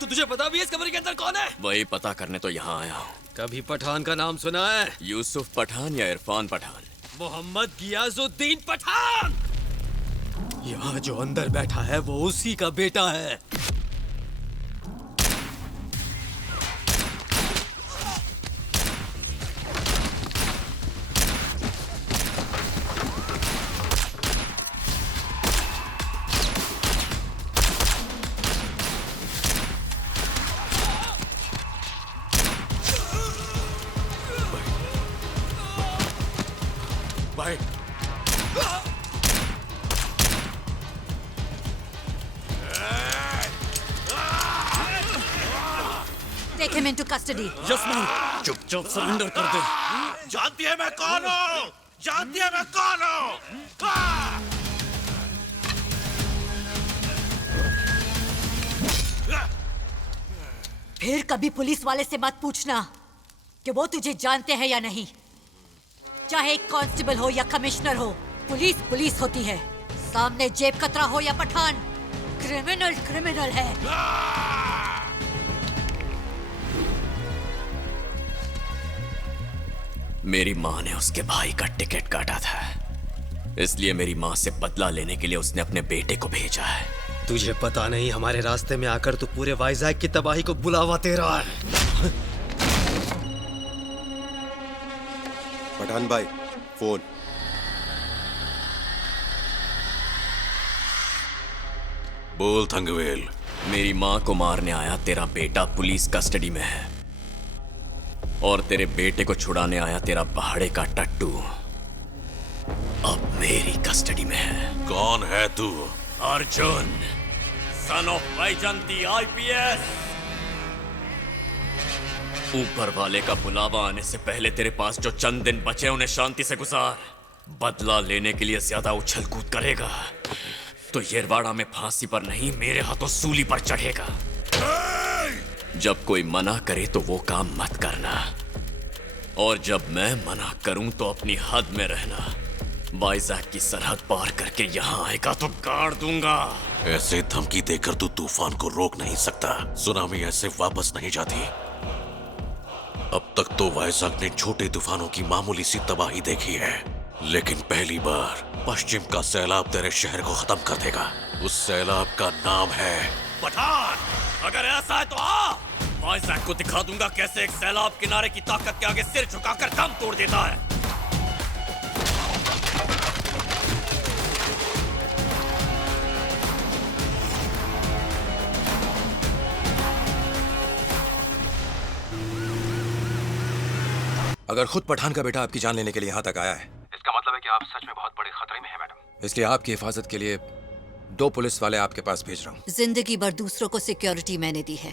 तुझे पता भी है इस कमरे के अंदर कौन है? वही पता करने तो यहाँ आया हूँ। कभी पठान का नाम सुना है? यूसुफ पठान या इरफान पठान? मोहम्मद गियाजुद्दीन पठान। यहाँ जो अंदर बैठा है वो उसी का बेटा है। भाई Take him into custody. Yes ma'am. चुपचाप सरेंडर कर दे। जानती है मैं कौन हूँ? जानती है मैं कौन हूँ? फिर कभी पुलिस वाले से मत पूछना कि वो तुझे जानते हैं या नहीं। चाहे कांस्टेबल हो या कमिश्नर हो, पुलिस पुलिस होती है। सामने जेब कतरा हो या पठान, क्रिमिनल क्रिमिनल है। मेरी माँ ने उसके भाई का टिकट काटा था, इसलिए मेरी माँ से बदला लेने के लिए उसने अपने बेटे को भेजा है। तुझे पता नहीं हमारे रास्ते में आकर तू पूरे वाइजैक की तबाही को बुलावा दे रहा है। पठान भाई, फोन। बोल थंगवेल। मेरी माँ को मारने आया तेरा बेटा पुलिस कस्टडी में है, और तेरे बेटे को छुड़ाने आया तेरा पहाड़े का टट्टू अब मेरी कस्टडी में है। कौन है तू? Arjun, son of Vaijanti IPS. ऊपर वाले का बुलावा आने से पहले तेरे पास जो चंद दिन बचे उन्हें शांति से गुजार। बदला लेने के लिए ज्यादा उछल कूद करेगा तो येरवाड़ा में फांसी पर नहीं, मेरे हाथों सूली पर चढ़ेगा। जब कोई मना करे तो वो काम मत करना, और जब मैं मना करूं तो अपनी हद में रहना। वाइजैक की सरहद पार करके यहाँ आएगा तो गाड़ दूंगा। ऐसे धमकी देकर तू तूफान को रोक नहीं सकता। सुनामी ऐसे वापस नहीं जाती। अब तक तो वाइजैक ने छोटे तूफानों की मामूली सी तबाही देखी है, लेकिन पहली बार पश्चिम का सैलाब तेरे शहर को खत्म कर देगा। उस सैलाब का नाम है पठान। अगर ऐसा है तो आ, वाइजैक को दिखा दूंगा कैसे एक सैलाब किनारे की ताकत के आगे सिर झुकाकर दम तोड़ देता है। अगर खुद पठान का बेटा आपकी जान लेने के लिए यहाँ तक आया है, इसका मतलब है कि आप सच में बहुत बड़े खतरे में हैं मैडम। इसलिए आपकी हिफाजत के लिए 2 पुलिस वाले आपके पास भेज रहा हूँ। जिंदगी भर दूसरों को सिक्योरिटी मैंने दी है,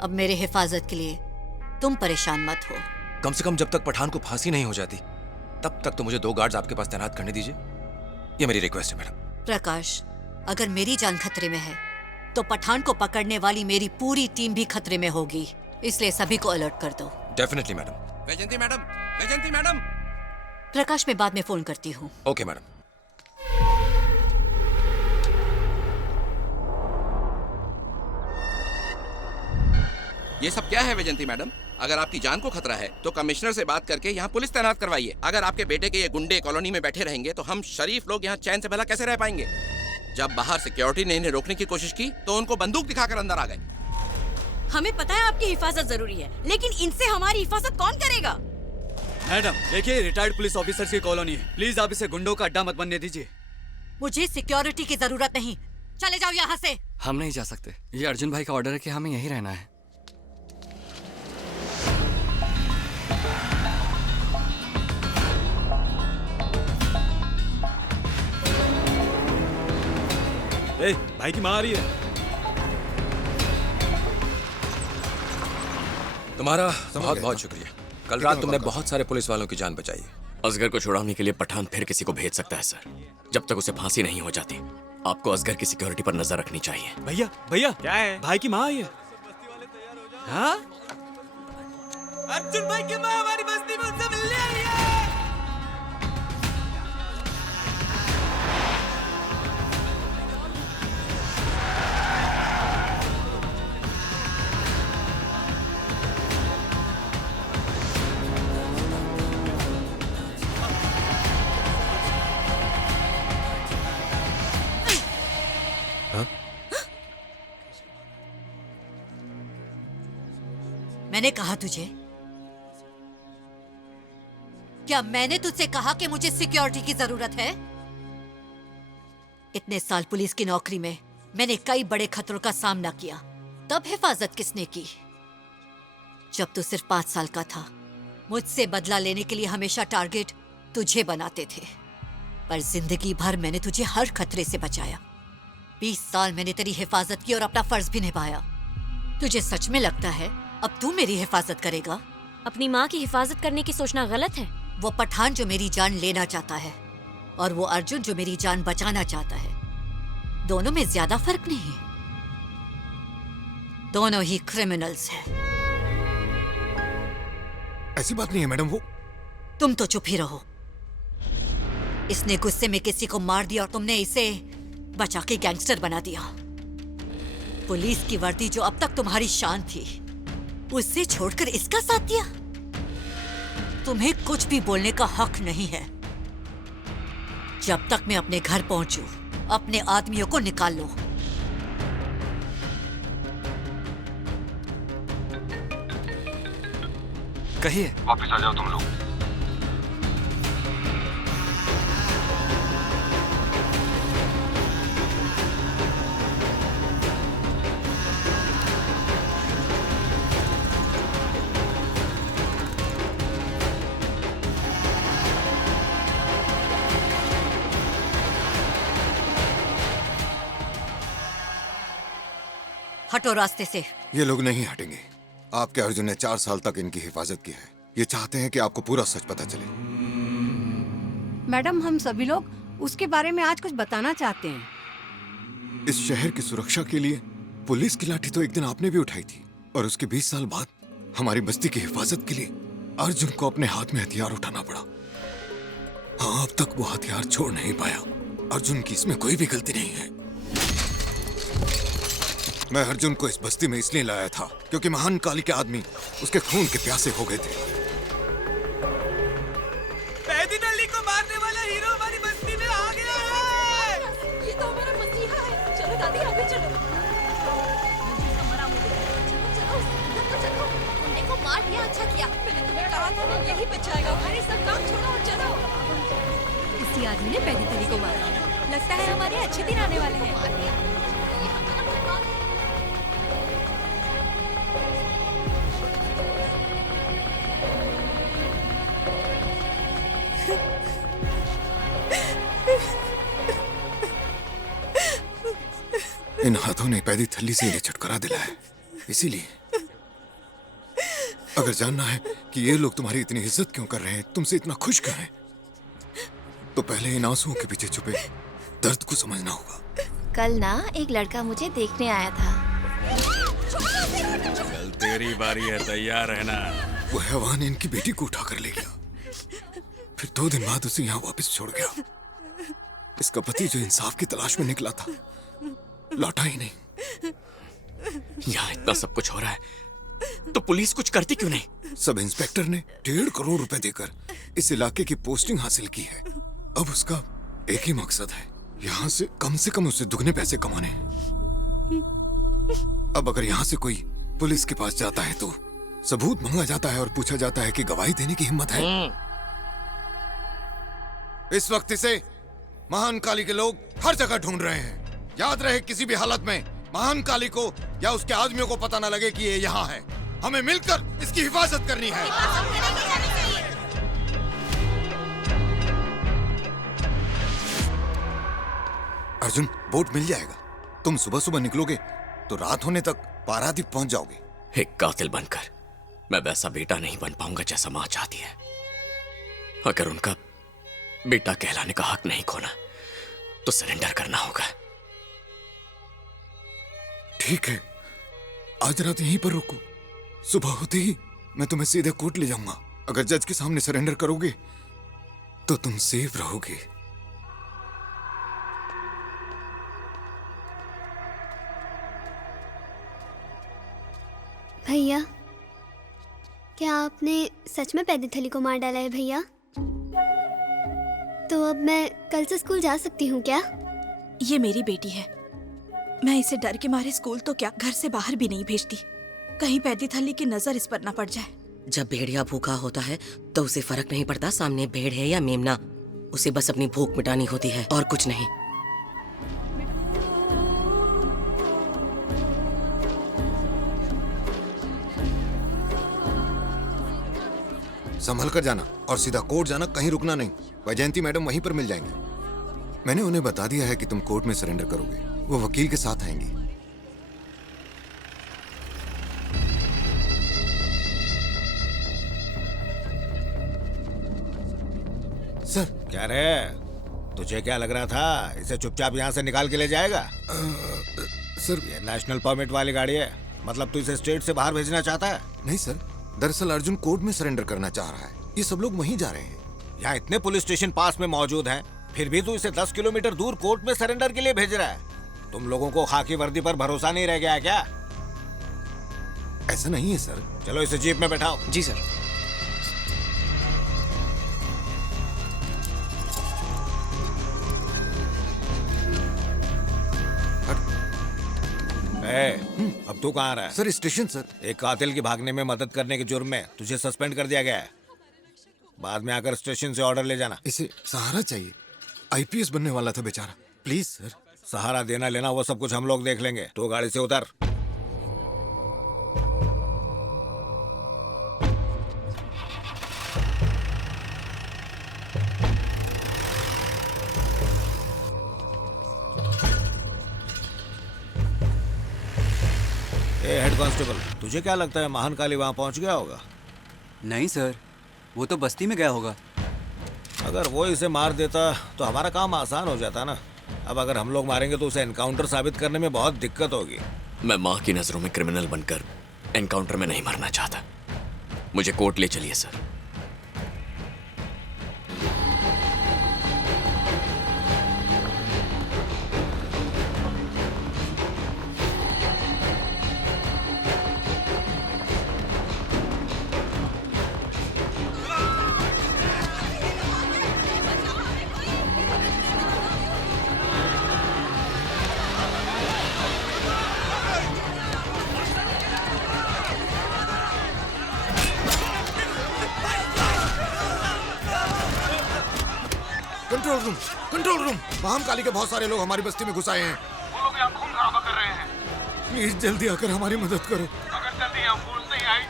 अब मेरे हिफाजत के लिए तुम परेशान मत हो। कम से कम जब तक पठान को फांसी नहीं हो जाती तब तक तो मुझे 2 गार्ड्स आपके पास तैनात करने दीजिए। ये मेरी रिक्वेस्ट है मैडम। प्रकाश, अगर मेरी जान खतरे में है तो पठान को पकड़ने वाली मेरी पूरी टीम भी खतरे में होगी, इसलिए सभी को अलर्ट कर दो। Definitely madam. Vaijanti madam, Vaijanti madam. Prakash, मैं बाद में फोन करती हूँ। Okay madam. ये सब क्या है वैजंती मैडम? अगर आपकी जान को खतरा है तो कमिश्नर से बात करके यहाँ पुलिस तैनात करवाइए। अगर आपके बेटे के ये गुंडे कॉलोनी में बैठे रहेंगे तो हम शरीफ लोग यहाँ चैन से भला कैसे रह पाएंगे? जब बाहर सिक्योरिटी ने इन्हें रोकने की कोशिश की तो उनको बंदूक दिखाकर अंदर आ गए। हमें पता है आपकी हिफाजत जरूरी है, लेकिन इनसे हमारी हिफाजत कौन करेगा? मैडम देखिए, रिटायर्ड पुलिस ऑफिसर्स की कॉलोनी है, प्लीज आप इसे गुंडों का अड्डा मत बनने दीजिए। मुझे सिक्योरिटी की जरूरत नहीं, चले जाओ यहाँ से। हम नहीं जा सकते, ये अर्जुन भाई का ऑर्डर है कि हमें यहीं रहना है। ए, भाई की माँ आ रही है। तुम्हारा बहुत बहुत शुक्रिया। कल रात तुमने बहुत सारे पुलिस वालों की जान बचाई है। असगर को छुड़ाने के लिए पठान फिर किसी को भेज सकता है सर, जब तक उसे फांसी नहीं हो जाती। आपको असगर की सिक्योरिटी पर नजर रखनी चाहिए। भैया भैया, क्या है? भाई की माँ आई है। हाँ? अर्जुन भाई की माँ हमारी बस्ती में उनसे मिलने आई है। मैंने कहा तुझे, क्या मैंने तुझसे कहा कि मुझे सिक्योरिटी की जरूरत है? इतने साल पुलिस की नौकरी में मैंने कई बड़े खतरों का सामना किया, तब हिफाजत किसने की? जब तू सिर्फ 5 साल का था, मुझसे बदला लेने के लिए हमेशा टारगेट तुझे बनाते थे, पर जिंदगी भर मैंने तुझे हर खतरे से बचाया। 20 साल मैंने तेरी हिफाजत की और अपना फर्ज भी निभाया। तुझे सच में लगता है अब तू मेरी हिफाजत करेगा? अपनी माँ की हिफाजत करने की सोचना गलत है। वो पठान जो मेरी जान लेना चाहता है और वो अर्जुन जो मेरी जान बचाना चाहता है, दोनों में ज्यादा फर्क नहीं है। दोनों ही क्रिमिनल्स हैं। ऐसी बात नहीं है मैडम। वो तुम तो चुप ही रहो। इसने गुस्से में किसी को मार दिया और तुमने इसे बचा के गैंगस्टर बना दिया। पुलिस की वर्दी जो अब तक तुम्हारी शान थी, उससे छोड़कर इसका साथ दिया। तुम्हें कुछ भी बोलने का हक नहीं है। जब तक मैं अपने घर पहुंचूं, अपने आदमियों को निकाल लो। कहिए। वापस आ जाओ तुम लोग। हटो रास्ते से। ये लोग नहीं हटेंगे। आपके अर्जुन ने 4 साल तक इनकी हिफाजत की है। ये चाहते हैं कि आपको पूरा सच पता चले। मैडम, हम सभी लोग उसके बारे में आज कुछ बताना चाहते हैं। इस शहर की सुरक्षा के लिए पुलिस की लाठी तो एक दिन आपने भी उठाई थी, और उसके 20 साल बाद हमारी बस्ती की हिफाजत के लिए अर्जुन को अपने हाथ में हथियार उठाना पड़ा। हाँ, अब तक वो हथियार छोड़ नहीं पाया। अर्जुन की इसमें कोई भी गलती नहीं है। मैं अर्जुन को इस बस्ती में इसलिए लाया था क्योंकि महान काली के आदमी उसके खून के प्यासे हो गए थे। पैदी नली को मारने वाला हीरो हमारी बस्ती में आ गया है। ये तो हमारा मसीहा है। चलो दादी, आगे चलो। तुमने को मार दिया, अच्छा किया। मैंने तुम्हें कहा था ना, यही बचाएगा। हमारे सब काम छोड़ो और चलो। इसी आदमी ने पैदी नली को मारा। लगता है हमारे अच्छे दिन आने वाले हैं। इन हाथों ने पैदी थल्ली से इन्हें छुटकारा दिलाया है। इसीलिए अगर जानना है कि ये लोग तुम्हारी इतनी इज्जत क्यों कर रहे हैं, तुमसे इतना खुश क्यों हैं, तो पहले इन आंसुओं के पीछे छुपे दर्द को समझना होगा। कल ना एक लड़का मुझे देखने आया था। कल तेरी बारी है, तैयार रहना। वो हैवान इनकी बेटी को उठा कर ले गया, फिर 2 दिन बाद उसे यहाँ वापस छोड़ गया। इसका पति जो इंसाफ की तलाश में निकला था, लौटा ही नहीं। यहाँ इतना सब कुछ हो रहा है तो पुलिस कुछ करती क्यों नहीं? सब इंस्पेक्टर ने 1.5 करोड़ रुपए देकर इस इलाके की पोस्टिंग हासिल की है। अब उसका एक ही मकसद है, यहाँ से कम उससे दुगने पैसे कमाने। अब अगर यहाँ से कोई पुलिस के पास जाता है तो सबूत मांगा जाता है और पूछा जाता है कि गवाही देने की हिम्मत है। इस वक्त इसे महान काली के लोग हर जगह ढूंढ रहे हैं। याद रहे, किसी भी हालत में महान काली को या उसके आदमियों को पता न लगे कि ये यहाँ है। हमें मिलकर इसकी हिफाजत करनी है। अर्जुन, बोट मिल जाएगा। तुम सुबह सुबह निकलोगे तो रात होने तक पारादीप पहुंच जाओगे। एक कातिल बनकर मैं वैसा बेटा नहीं बन पाऊंगा जैसा मां चाहती है। अगर उनका बेटा कहलाने का हक नहीं खोना तो सरेंडर करना होगा। ठीक है, आज रात यहीं पर रुको। सुबह होते ही मैं तुम्हें सीधे कोर्ट ले जाऊंगा। अगर जज के सामने सरेंडर करोगे तो तुम सेफ रहोगे। भैया, क्या आपने सच में पैदी थली को मार डाला है भैया? तो अब मैं कल से स्कूल जा सकती हूँ क्या? ये मेरी बेटी है। मैं इसे डर के मारे स्कूल तो क्या, घर से बाहर भी नहीं भेजती। कहीं पैदी थली की नजर इस पर ना पड़ जाए। जब भेड़िया भूखा होता है तो उसे फर्क नहीं पड़ता सामने भेड़ है या मेमना। उसे बस अपनी भूख मिटानी होती है और कुछ नहीं। संभल कर जाना और सीधा कोर्ट जाना, कहीं रुकना नहीं। वैजयंती मैडम वहीं पर मिल जाएंगी। मैंने उन्हें बता दिया है कि तुम कोर्ट में सरेंडर करोगे। वो वकील के साथ आएंगी। सर। क्या रे, तुझे क्या लग रहा था इसे चुपचाप यहाँ से निकाल के ले जाएगा? सर, ये नेशनल परमिट वाली गाड़ी है, मतलब तू इसे स्टेट से बाहर भेजना चाहता है? नहीं सर, दरअसल अर्जुन कोर्ट में सरेंडर करना चाह रहा है। ये सब लोग वहीं जा रहे हैं। यहाँ इतने पुलिस स्टेशन पास में मौजूद हैं, फिर भी तू इसे 10 किलोमीटर दूर कोर्ट में सरेंडर के लिए भेज रहा है। तुम लोगों को खाकी वर्दी पर भरोसा नहीं रह गया है क्या? ऐसा नहीं है सर। चलो इसे जीप में बैठाओ। जी सर। अब तू कहाँ रहा है? Sir, station sir. एक कातिल की भागने में मदद करने के जुर्म में तुझे सस्पेंड कर दिया गया है। बाद में आकर स्टेशन से ऑर्डर ले जाना। इसे सहारा चाहिए। आईपीएस बनने वाला था बेचारा। Please sir. सहारा देना लेना वो सब कुछ हम लोग देख लेंगे। तो गाड़ी से उतर। हेड कांस्टेबल, तुझे क्या लगता है महान काली वहां पहुंच गया होगा? नहीं सर, वो तो बस्ती में गया होगा। अगर वो इसे मार देता तो हमारा काम आसान हो जाता ना। अब अगर हम लोग मारेंगे तो उसे एनकाउंटर साबित करने में बहुत दिक्कत होगी। मैं माँ की नजरों में क्रिमिनल बनकर एनकाउंटर में नहीं मरना चाहता। मुझे कोर्ट ले चलिए सर। Control room. महाकाली के बहुत सारे लोग हमारी बस्ती में घुस आए हैं। वो लोग यहाँ खून खराबा कर रहे हैं। प्लीज जल्दी आकर हमारी मदद करो। अगर जल्दी यहाँ पुलिस नहीं आई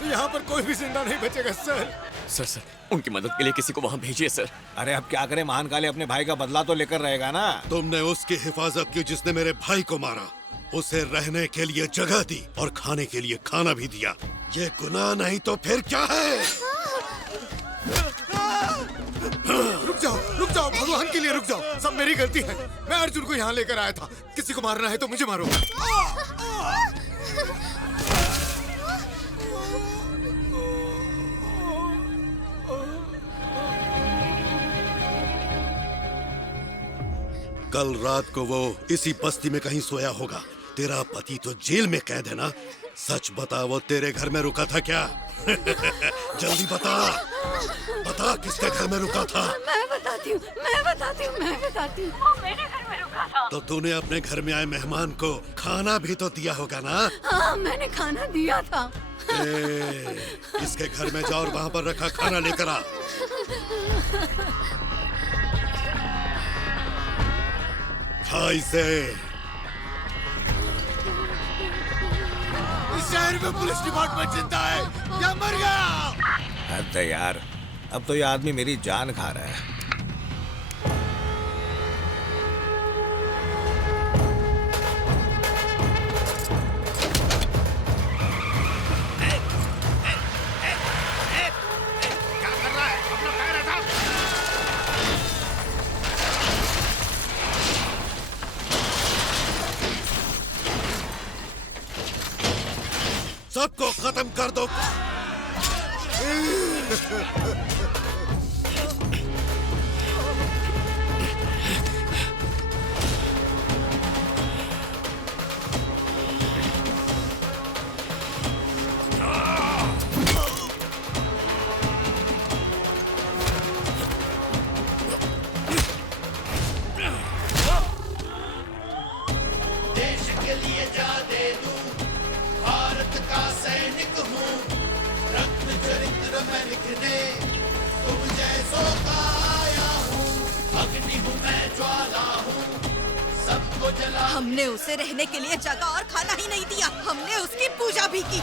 तो यहाँ पर कोई भी जिंदा नहीं बचेगा सर। सर उनकी मदद के लिए किसी को वहाँ भेजिए सर। अरे अब क्या करें, महान काली अपने भाई का बदला तो लेकर रहेगा ना। तुमने उसकी हिफाजत की जिसने मेरे भाई को मारा। उसे रहने के लिए जगह दी और खाने के लिए खाना भी दिया। ये गुनाह नहीं तो फिर क्या है? रुक जाओ भगवान के लिए रुक जाओ। सब मेरी गलती है। मैं अर्जुन को यहाँ लेकर आया था। किसी को मारना है तो मुझे मारो। कल रात को वो इसी बस्ती में कहीं सोया होगा। तेरा पति तो जेल में कैद है ना? सच बता, वो तेरे घर में रुका था क्या? जल्दी बता किसके घर में रुका था? मैं बताती हूँ। वो मेरे घर में रुका था। तो तूने अपने घर में आए मेहमान को खाना भी तो दिया होगा ना? हाँ, मैंने खाना दिया था। इसके घर में जाओ और वहाँ पर रखा खाना लेकर आ। खा इसे। इस शहर में पुलिस डिपार्टमेंट जिंदा है या मर गया? अरे यार, अब तो ये आदमी मेरी जान खा रहा है। क्या कर रहा है? अपना पैर हटा। सबको खत्म कर दो। देश के लिए जा दे दूं, भारत का सैनिक हूँ, रत्न चरित्र में लिखने तुम जैसों का आया हूँ। अग्नि हूँ मैं, ज्वाला हूँ, सबको जला। हमने उसे रहने के लिए जगह और खाना ही नहीं दिया, हमने उसकी पूजा भी की।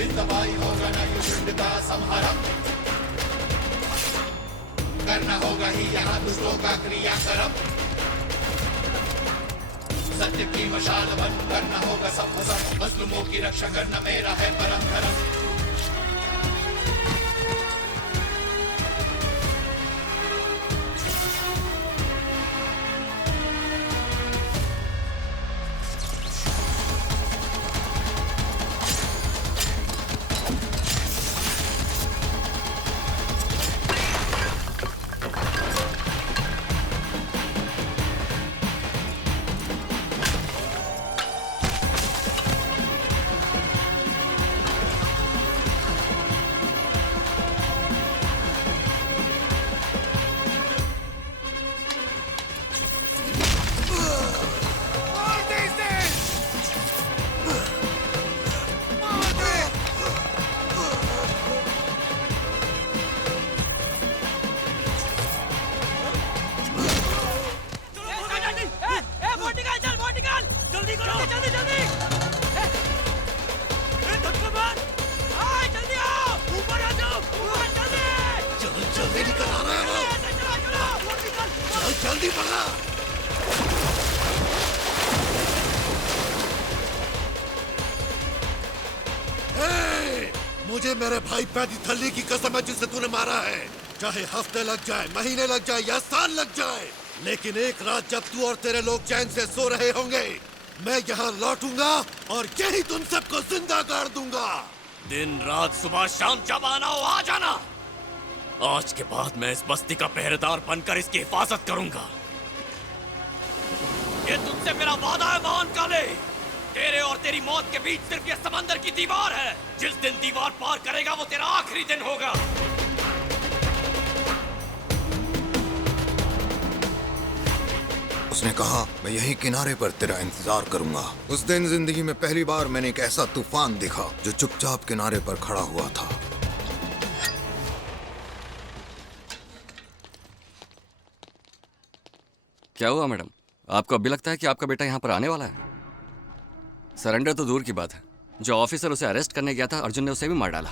जिंदबाई होगा ना युद्ध का संहारम, करना होगा ही यहाँ दुष्टों का क्रियाक्रम। सत्य की मशाल बन करना होगा सब सब, मजलूमों की रक्षा करना मेरा है परम धर्म। मुझे मेरे भाई पैदीथल्ली की कसम है जिसे तूने मारा है। चाहे हफ्ते लग जाए, महीने लग जाए या साल लग जाए, लेकिन एक रात जब तू और तेरे लोग चैन से सो रहे होंगे, मैं यहाँ लौटूंगा और यही तुम सबको जिंदा गाड़ दूंगा। दिन रात सुबह शाम जब आना हो आ जाना। आज के बाद मैं इस बस्ती का पहरेदार बनकर इसकी हिफाजत करूंगा। ये तुमसे मेरा वादा है महान काले। तेरे और तेरी मौत के बीच सिर्फ ये समंदर की दीवार है। जिस दिन दीवार पार करेगा वो तेरा आखिरी दिन होगा। उसने कहा मैं यही किनारे पर तेरा इंतजार करूंगा। उस दिन जिंदगी में पहली बार मैंने एक ऐसा तूफान देखा जो चुपचाप किनारे पर खड़ा हुआ था। क्या हुआ मैडम? आपको अभी लगता है कि आपका बेटा यहाँ पर आने वाला है? सरेंडर तो दूर की बात है, जो ऑफिसर उसे अरेस्ट करने गया था अर्जुन ने उसे भी मार डाला।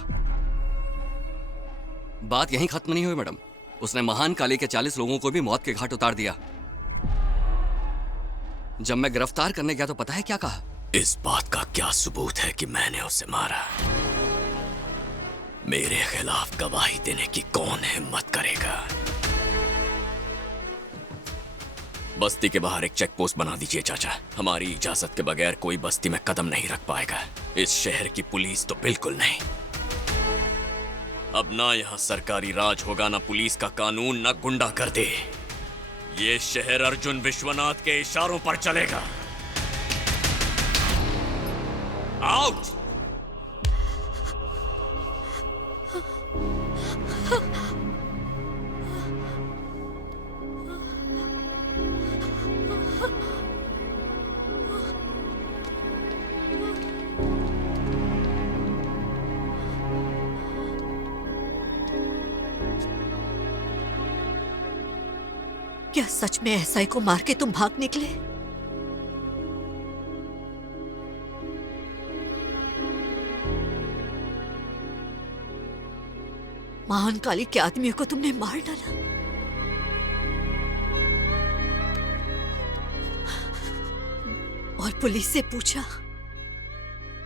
बात यहीं खत्म नहीं हुई मैडम, उसने महान काली के 40 लोगों को भी मौत के घाट उतार दिया। जब मैं गिरफ्तार करने गया तो पता है क्या कहा? इस बात का क्या सबूत है कि मैंने उसे मारा? मेरे खिलाफ गवाही देने की कौन हिम्मत करेगा? बस्ती के बाहर एक चेक पोस्ट बना दीजिए चाचा। हमारी इजाजत के बगैर कोई बस्ती में कदम नहीं रख पाएगा। इस शहर की पुलिस तो बिल्कुल नहीं। अब ना यहाँ सरकारी राज होगा, ना पुलिस का कानून, ना गुंडागर्दी। ये शहर अर्जुन विश्वनाथ के इशारों पर चलेगा। आउट! क्या सच में एसआई को मार के तुम भाग निकले? महान काली के आदमियों को तुमने मार डाला? और पुलिस से पूछा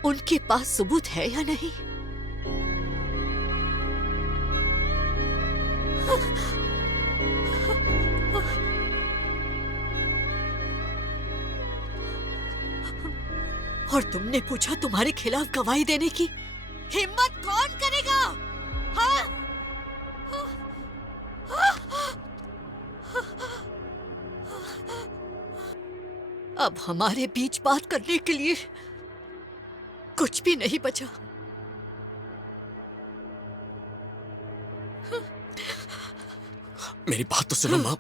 उनके पास सबूत है या नहीं? और तुमने पूछा तुम्हारे खिलाफ गवाही देने की हिम्मत कौन करेगा? हाँ? अब हमारे बीच बात करने के लिए कुछ भी नहीं बचा। मेरी बात तो सुनो माँ।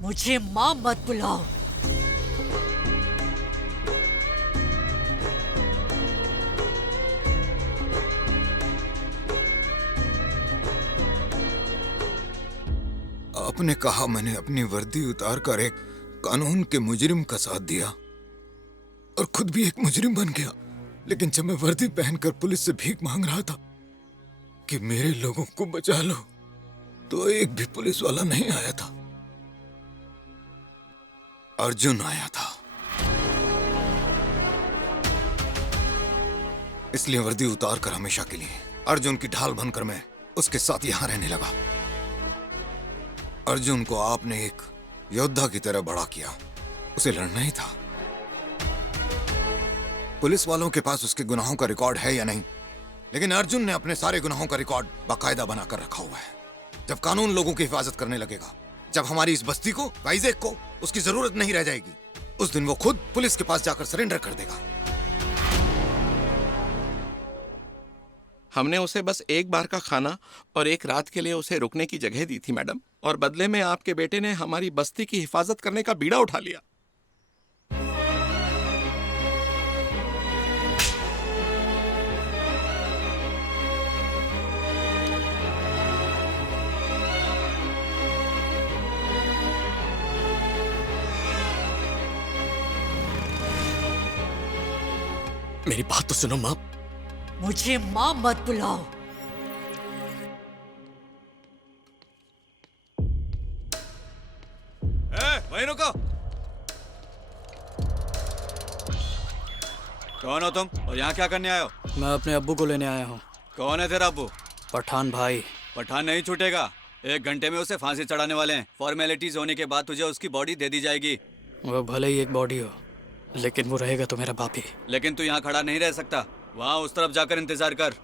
मुझे माँ मत बुलाओ। आपने कहा मैंने अपनी वर्दी उतार कर एक कानून के मुजरिम का साथ दिया और खुद भी एक मुजरिम बन गया। लेकिन जब मैं वर्दी पहनकर पुलिस से भीख मांग रहा था कि मेरे लोगों को बचा लो, तो एक भी पुलिस वाला नहीं आया था। अर्जुन आया था, इसलिए वर्दी उतार कर हमेशा के लिए अर्जुन की ढाल बनकर मैं उसके साथ यहां रहने लगा। अर्जुन को आपने एक योद्धा की तरह बड़ा किया, उसे लड़ना ही था। पुलिस वालों के पास उसके गुनाहों का रिकॉर्ड है या नहीं, लेकिन अर्जुन ने अपने सारे गुनाहों का रिकॉर्ड बाकायदा बनाकर रखा हुआ है। जब कानून लोगों की हिफाजत करने लगेगा, जब हमारी इस बस्ती को, वाइजेक को उसकी जरूरत नहीं रह जाएगी, उस दिन वो खुद पुलिस के पास जाकर सरेंडर कर देगा। हमने उसे बस एक बार का खाना और एक रात के लिए उसे रुकने की जगह दी थी मैडम, और बदले में आपके बेटे ने हमारी बस्ती की हिफाजत करने का बीड़ा उठा लिया। मेरी बात तो सुनो माँ। मुझे माँ मत बुलाओ। वहीं रुको। कौन हो तुम और यहाँ क्या करने आए हो? मैं अपने अब्बू को लेने आया हूँ। कौन है तेरा अब्बू? पठान भाई। पठान नहीं छूटेगा। 1 घंटे में उसे फांसी चढ़ाने वाले हैं। फॉर्मेलिटीज होने के बाद तुझे उसकी बॉडी दे दी जाएगी। वो भले ही एक बॉडी हो, लेकिन वो रहेगा तो मेरा बाप ही। लेकिन तू यहाँ खड़ा नहीं रह सकता, वहाँ उस तरफ जाकर इंतजार कर।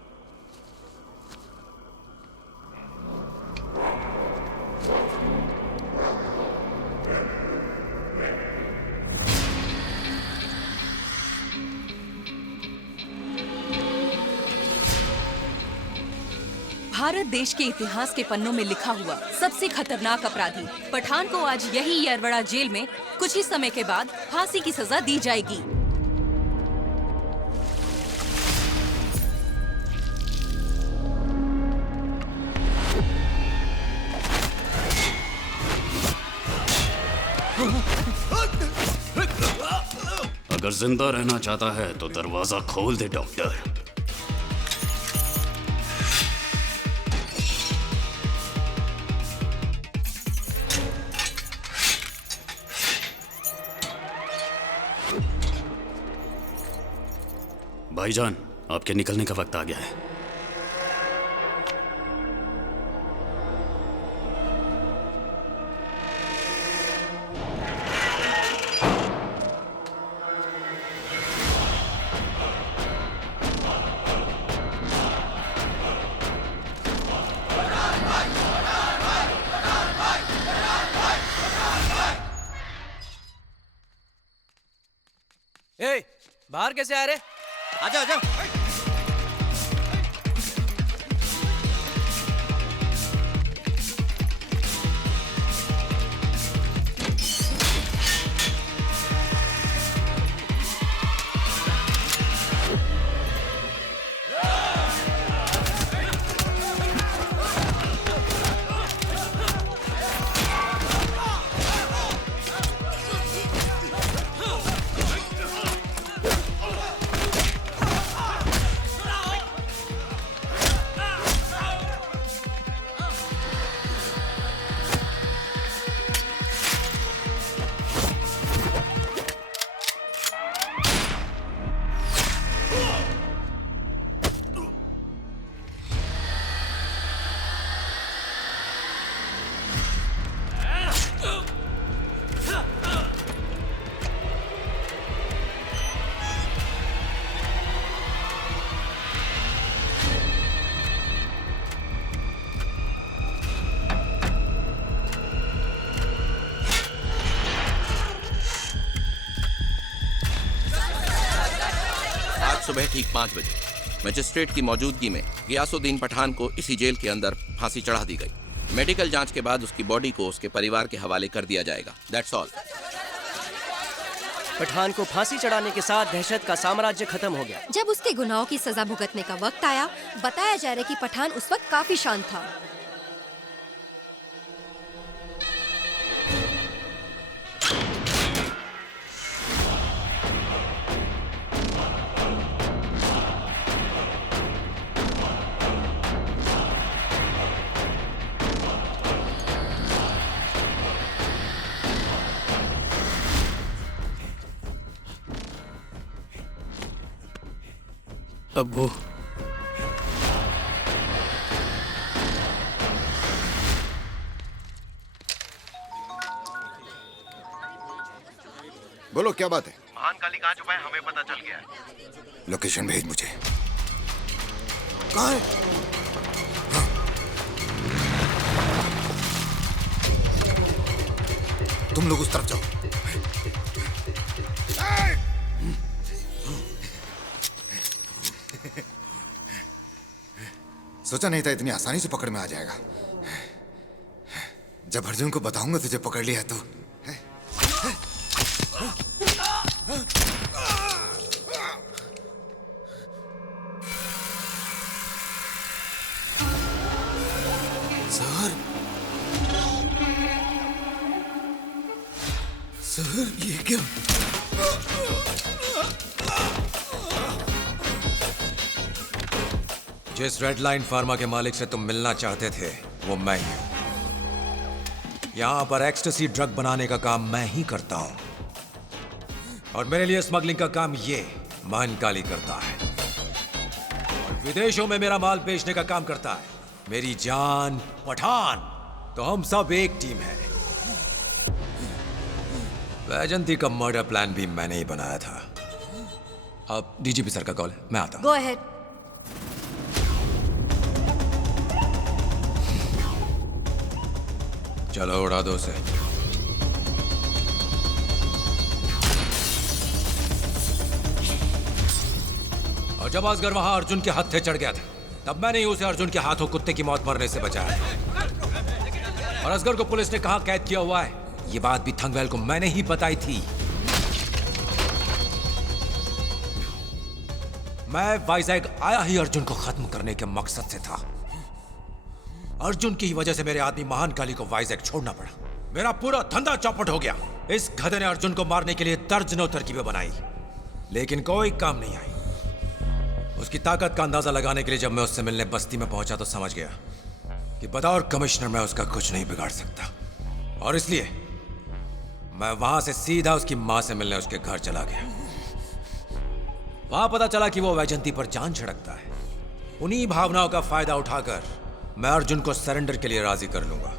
भारत देश के इतिहास के पन्नों में लिखा हुआ सबसे खतरनाक अपराधी पठान को आज यही येरवड़ा जेल में कुछ ही समय के बाद फांसी की सजा दी जाएगी। अगर जिंदा रहना चाहता है तो दरवाजा खोल दे डॉक्टर। भाईजान, आपके निकलने का वक्त आ गया है। ए, बाहर कैसे आ रहे? आजा आजा। सुबह ठीक 5 बजे मजिस्ट्रेट की मौजूदगी में गियासुद्दीन पठान को इसी जेल के अंदर फांसी चढ़ा दी गई। मेडिकल जांच के बाद उसकी बॉडी को उसके परिवार के हवाले कर दिया जाएगा। That's all. पठान को फांसी चढ़ाने के साथ दहशत का साम्राज्य खत्म हो गया। जब उसके गुनाहों की सजा भुगतने का वक्त आया, बताया जा रहा है कि पठान उस वक्त काफी शांत था। अब्बू, बोलो क्या बात है? महान काली कहाँ छुपा है हमें पता चल गया है। लोकेशन भेज मुझे। कहाँ है? हाँ। तुम लोग उस तरफ जाओ। सोचा नहीं था इतनी आसानी से पकड़ में आ जाएगा। जब अर्जुन को बताऊंगा तुझे पकड़ लिया तो। सर, सर ये क्या? जिस रेड लाइन फार्मा के मालिक से तुम मिलना चाहते थे वो मैं ही हूं। यहां पर एक्सटेसी ड्रग बनाने का काम मैं ही करता हूं और मेरे लिए स्मगलिंग का काम ये महान काली करता है। और विदेशों में मेरा माल बेचने का काम करता है, मेरी जान पठान। तो हम सब एक टीम है। वैजंती का मर्डर प्लान भी मैंने ही बनाया था। अब डीजीपी सर का कॉल है, मैं आता हूं। Go ahead. चलो उड़ा दो उसे। और जब असगर वहां अर्जुन के हत्थे चढ़ गया था, तब मैंने ही उसे अर्जुन के हाथों कुत्ते की मौत मरने से बचाया। और असगर को पुलिस ने कहां कैद किया हुआ है, ये बात भी थंगवेल को मैंने ही बताई थी। मैं वाइजैग आया ही अर्जुन को खत्म करने के मकसद से था। अर्जुन की ही वजह से मेरे आदमी महान काली को वाइजैग छोड़ना पड़ा। मेरा पूरा धंधा चौपट हो गया। इस गधे ने अर्जुन को मारने के लिए दर्जनों तरकीबें बनाई, लेकिन कोई काम नहीं आई। उसकी ताकत का अंदाजा लगाने के लिए जब मैं उससे मिलने बस्ती में पहुंचा तो समझ गया कि बतौर कमिश्नर मैं उसका कुछ नहीं बिगाड़ सकता। और इसलिए मैं वहां से सीधा उसकी मां से मिलने उसके घर चला गया। वहां पता चला कि वो वैजंती पर जान छिड़कता है। उन्हीं भावनाओं का फायदा उठाकर मैं अर्जुन को सरेंडर के लिए राजी कर लूंगा।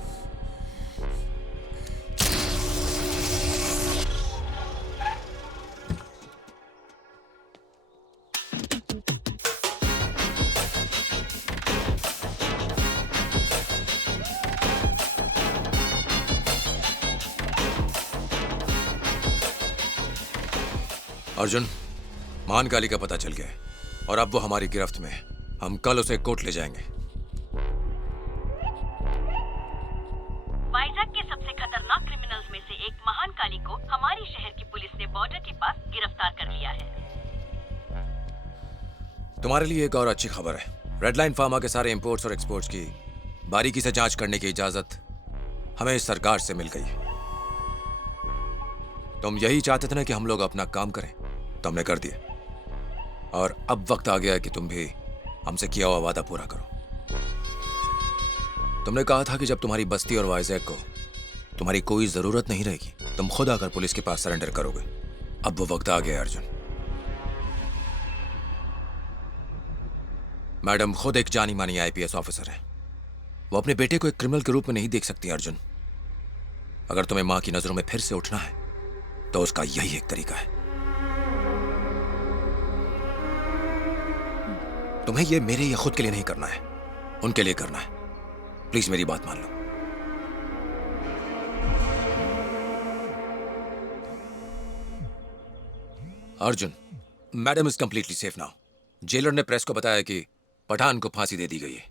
अर्जुन, महान काली का पता चल गया और अब वो हमारी गिरफ्त में है। हम कल उसे कोर्ट ले जाएंगे। वाइजैग के सबसे खतरनाक क्रिमिनल्स में से एक महान काली को हमारी शहर की पुलिस ने बॉर्डर के पास गिरफ्तार कर लिया है। तुम्हारे लिए एक और अच्छी खबर है। रेडलाइन फार्मा के सारे इंपोर्ट्स और एक्सपोर्ट्स की बारीकी से जांच करने की इजाजत हमें इस सरकार से मिल गई है। तुम यही चाहते थे ना कि हम लोग अपना काम करें, तो हमने कर दिया। और अब वक्त आ गया है कि तुम भी हमसे किया हुआ वादा पूरा करो। तुमने कहा था कि जब तुम्हारी बस्ती और वाइजैग को तुम्हारी कोई जरूरत नहीं रहेगी, तुम खुद आकर पुलिस के पास सरेंडर करोगे। अब वो वक्त आ गया है अर्जुन। मैडम खुद एक जानी मानी आईपीएस ऑफिसर है। वो अपने बेटे को एक क्रिमिनल के रूप में नहीं देख सकती। अर्जुन, अगर तुम्हें मां की नजरों में फिर से उठना है तो उसका यही एक तरीका है। तुम्हें ये मेरे या खुद के लिए नहीं करना है, उनके लिए करना है। प्लीज मेरी बात मान लो। Arjun, madam is completely safe now. Jailer ने प्रेस को बताया कि पठान को फांसी दे दी गई है।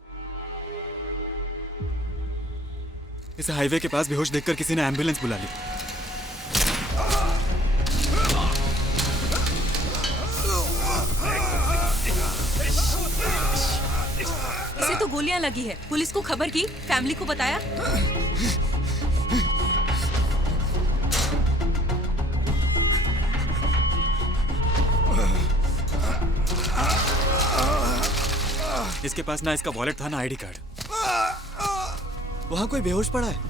इसे हाईवे के पास बेहोश देखकर किसी ने एम्बुलेंस बुला ली। इसे तो गोलियां लगी है। पुलिस को खबर की, फैमिली को बताया? इसके पास ना इसका वॉलेट था ना आईडी कार्ड। वहां कोई बेहोश पड़ा है।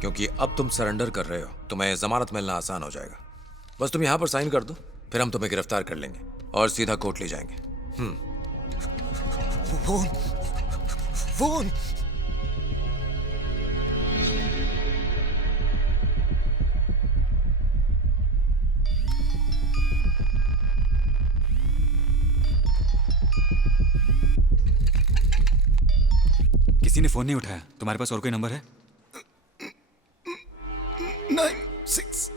क्योंकि अब तुम सरेंडर कर रहे हो, तुम्हें जमानत मिलना आसान हो जाएगा। बस तुम यहां पर साइन कर दो, फिर हम तुम्हें गिरफ्तार कर लेंगे और सीधा कोर्ट ले जाएंगे। फोन किसी ने फोन नहीं उठाया। तुम्हारे पास और कोई नंबर है? 96।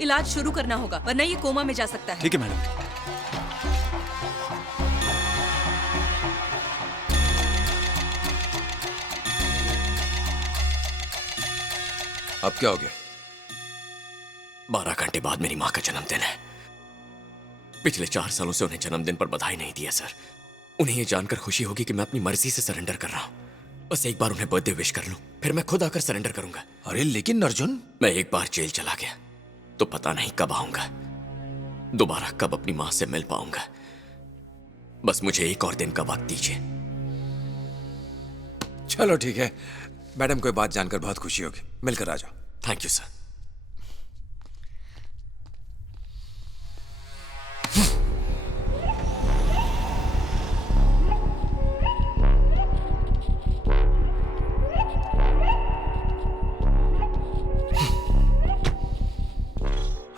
इलाज शुरू करना होगा, वरना ये कोमा में जा सकता है। ठीक है मैडम। अब क्या हो गया? 12 घंटे बाद मेरी माँ का जन्मदिन है। पिछले 4 सालों से उन्हें जन्मदिन पर बधाई नहीं दिया सर। उन्हें ये जानकर खुशी होगी कि मैं अपनी मर्जी से सरेंडर कर रहा हूँ। बस एक बार उन्हें बर्थडे विश कर लूं, फिर मैं खुद आकर सरेंडर करूंगा। अरे लेकिन अर्जुन, मैं एक बार जेल चला गया तो पता नहीं कब आऊंगा, दोबारा कब अपनी मां से मिल पाऊंगा। बस मुझे एक और दिन का वक्त दीजिए। चलो ठीक है, मैडम को बात जानकर बहुत खुशी होगी। मिलकर आ जाओ। Thank you sir.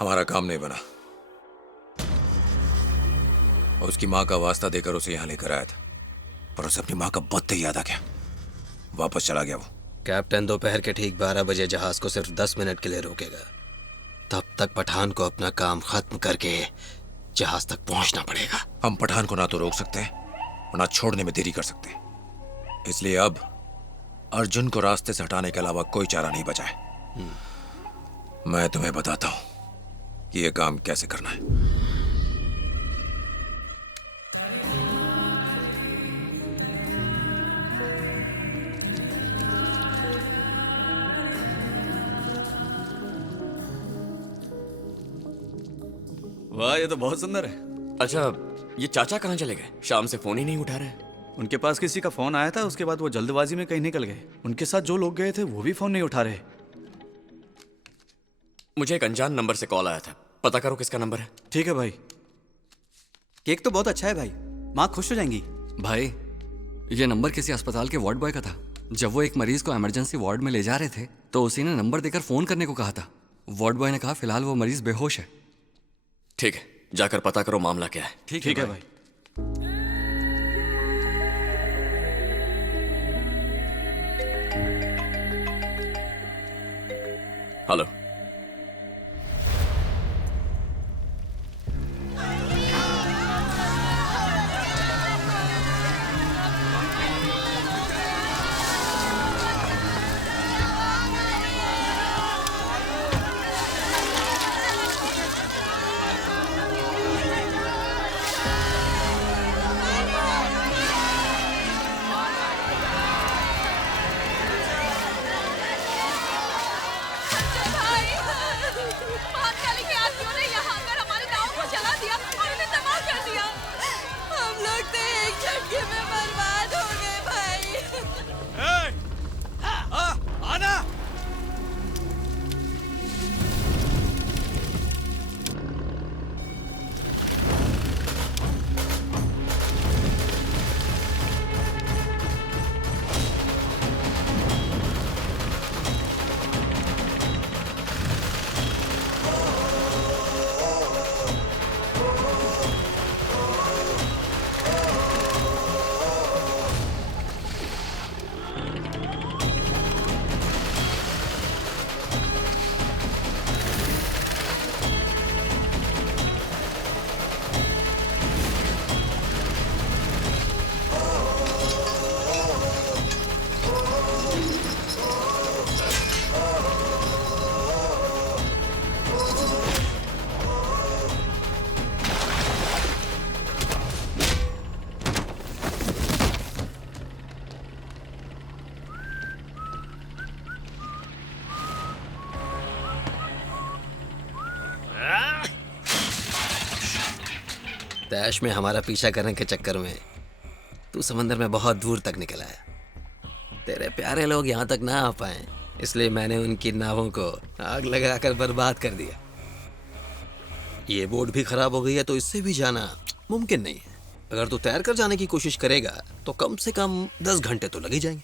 हमारा काम नहीं बना। उसकी माँ का वास्ता देकर उसे यहाँ लेकर आया था, पर उसे अपनी माँ का बदते याद आ गया, वापस चला गया वो। कैप्टन दोपहर के ठीक 12 बजे जहाज को सिर्फ 10 मिनट के लिए रोकेगा। तब तक पठान को अपना काम खत्म करके जहाज तक पहुंचना पड़ेगा। हम पठान को ना तो रोक सकते हैं और ना छोड़ने में देरी कर सकते हैं, इसलिए अब अर्जुन को रास्ते से हटाने के अलावा कोई चारा नहीं बचा है। मैं तुम्हें बताता हूं कि यह काम कैसे करना है। वाह, ये तो बहुत सुंदर है। अच्छा, ये चाचा कहाँ चले गए? शाम से फोन ही नहीं उठा रहे। उनके पास किसी का फोन आया था, उसके बाद वो जल्दबाजी में कहीं निकल गए। उनके साथ जो लोग गए थे वो भी फोन नहीं उठा रहे। मुझे एक अनजान नंबर से कॉल आया था, पता करो किसका नंबर है। ठीक है भाई। केक तो बहुत अच्छा है भाई, माँ खुश हो जाएंगी। भाई, ये नंबर किसी अस्पताल के वार्ड बॉय का था। जब वो एक मरीज को इमरजेंसी वार्ड में ले जा रहे थे तो उसी ने नंबर देकर फोन करने को कहा था। वार्ड बॉय ने कहा फिलहाल वो मरीज बेहोश है। ठीक है, जाकर पता करो मामला क्या है। ठीक है भाई। हेलो। तैश में हमारा पीछा करने के चक्कर में तू समंदर में बहुत दूर तक निकल आया। तेरे प्यारे लोग यहाँ तक ना आ पाए, इसलिए मैंने उनकी नावों को आग लगाकर बर्बाद कर दिया। ये बोट भी खराब हो गई है तो इससे भी जाना मुमकिन नहीं है। अगर तू तैर कर जाने की कोशिश करेगा तो कम से कम 10 घंटे तो लग ही जाएंगे।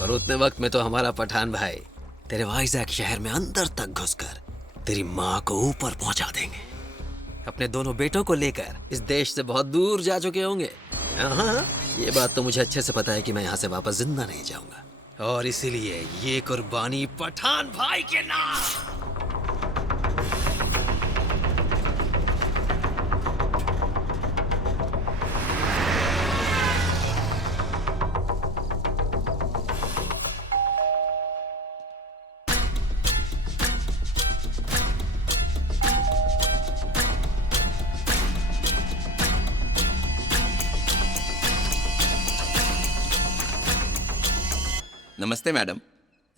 और उतने वक्त में तो हमारा पठान भाई तेरे वाइजैक शहर में अंदर तक घुसकर तेरी माँ को ऊपर पहुंचा देंगे। अपने दोनों बेटों को लेकर इस देश से बहुत दूर जा चुके होंगे। हाँ, ये बात तो मुझे अच्छे से पता है कि मैं यहाँ से वापस जिंदा नहीं जाऊंगा, और इसीलिए ये कुर्बानी पठान भाई के नाम। नमस्ते मैडम।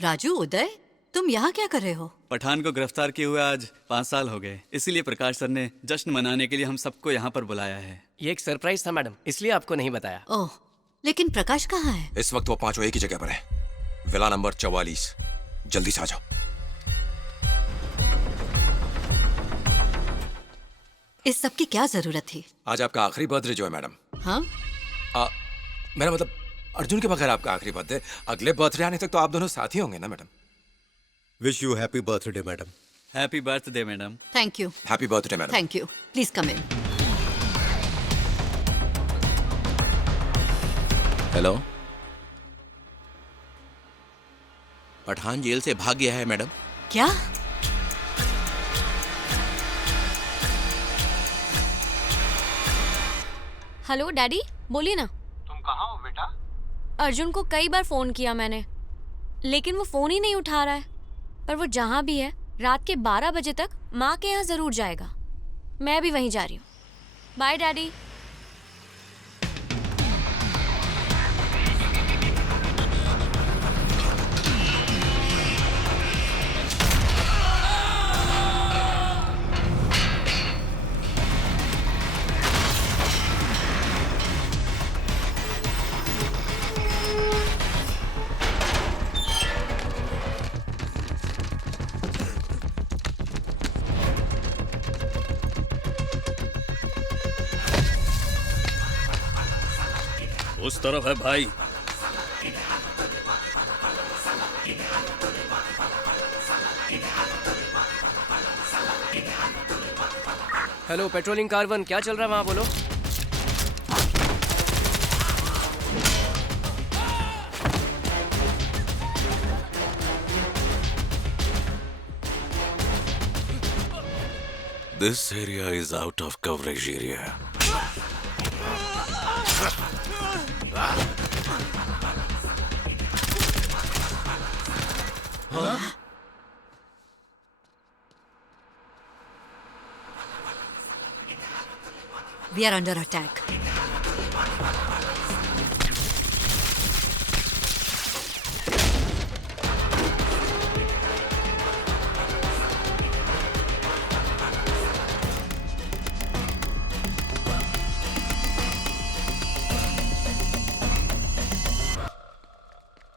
राजू, उदय, तुम यहाँ क्या कर रहे हो? पठान को गिरफ्तार किए हुए आज 5 साल हो गए, इसीलिए प्रकाश सर ने जश्न मनाने के लिए हम सबको यहाँ पर बुलाया है। ये एक सरप्राइज था मैडम, इसलिए आपको नहीं बताया। ओह, लेकिन प्रकाश कहाँ है? इस वक्त वो पांचों एक ही जगह पर है, विला नंबर 44। जल्दी से आ जाओ। इस सब की क्या जरूरत थी? आज आपका आखिरी बर्थडे जो है मैडम। हाँ? मेरा मतलब अर्जुन के बगैर आपका आखिरी बर्थडे। अगले बर्थडे आने तक तो आप दोनों साथ ही होंगे ना madam? Wish you happy birthday madam. Happy birthday madam. Thank you. Happy birthday madam. Thank you. Please come in. Hello, Pathan jail से भाग गया है मैडम। क्या? हेलो डैडी, बोलिए ना। तुम कहाँ हो बेटा? अर्जुन को कई बार फोन किया मैंने, लेकिन वो फोन ही नहीं उठा रहा है। पर वो जहाँ भी है, रात के 12 बजे तक माँ के यहाँ जरूर जाएगा। मैं भी वहीं जा रही हूँ। Bye daddy. उस तरफ है भाई। हेलो पेट्रोलिंग कार 1, क्या चल रहा है वहाँ, बोलो। This area is out of coverage area. We are under attack.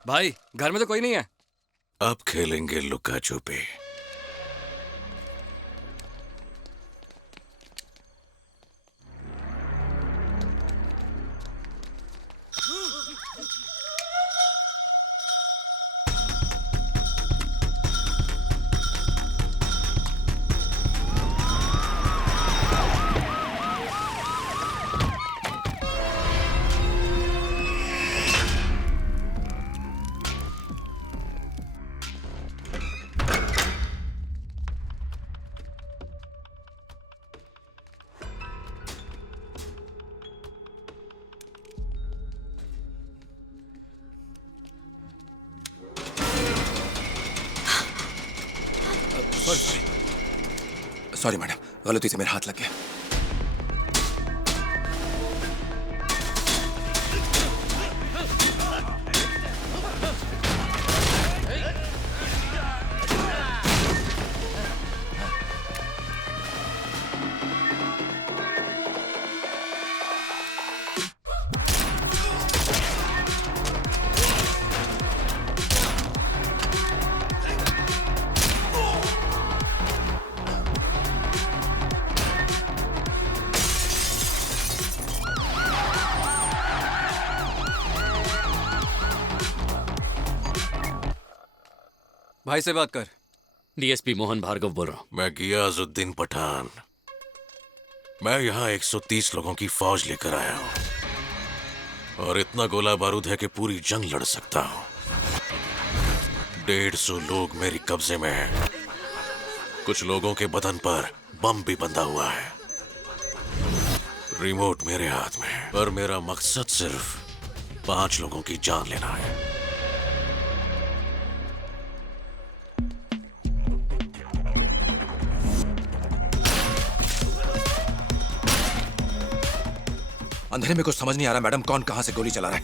भाई, घर में तो कोई नहीं है। अब खेलेंगे लुका छुपी। सॉरी मैडम, गलती से मेरा हाथ लग गया। भाई से बात कर। डीएसपी मोहन भार्गव बोल रहा हूँ। मैं गियाजुद्दीन पठान। मैं यहाँ 130 लोगों की फौज लेकर आया हूँ और इतना गोला बारूद है कि पूरी जंग लड़ सकता हूँ। 150 लोग मेरी कब्जे में हैं। कुछ लोगों के बदन पर बम भी बंधा हुआ है। रिमोट मेरे हाथ में है, पर मेरा मकसद सिर्फ 5 लोगों की जान लेना है। अंधेरे में कुछ समझ नहीं आ रहा मैडम, कौन कहां से गोली चला रहा है।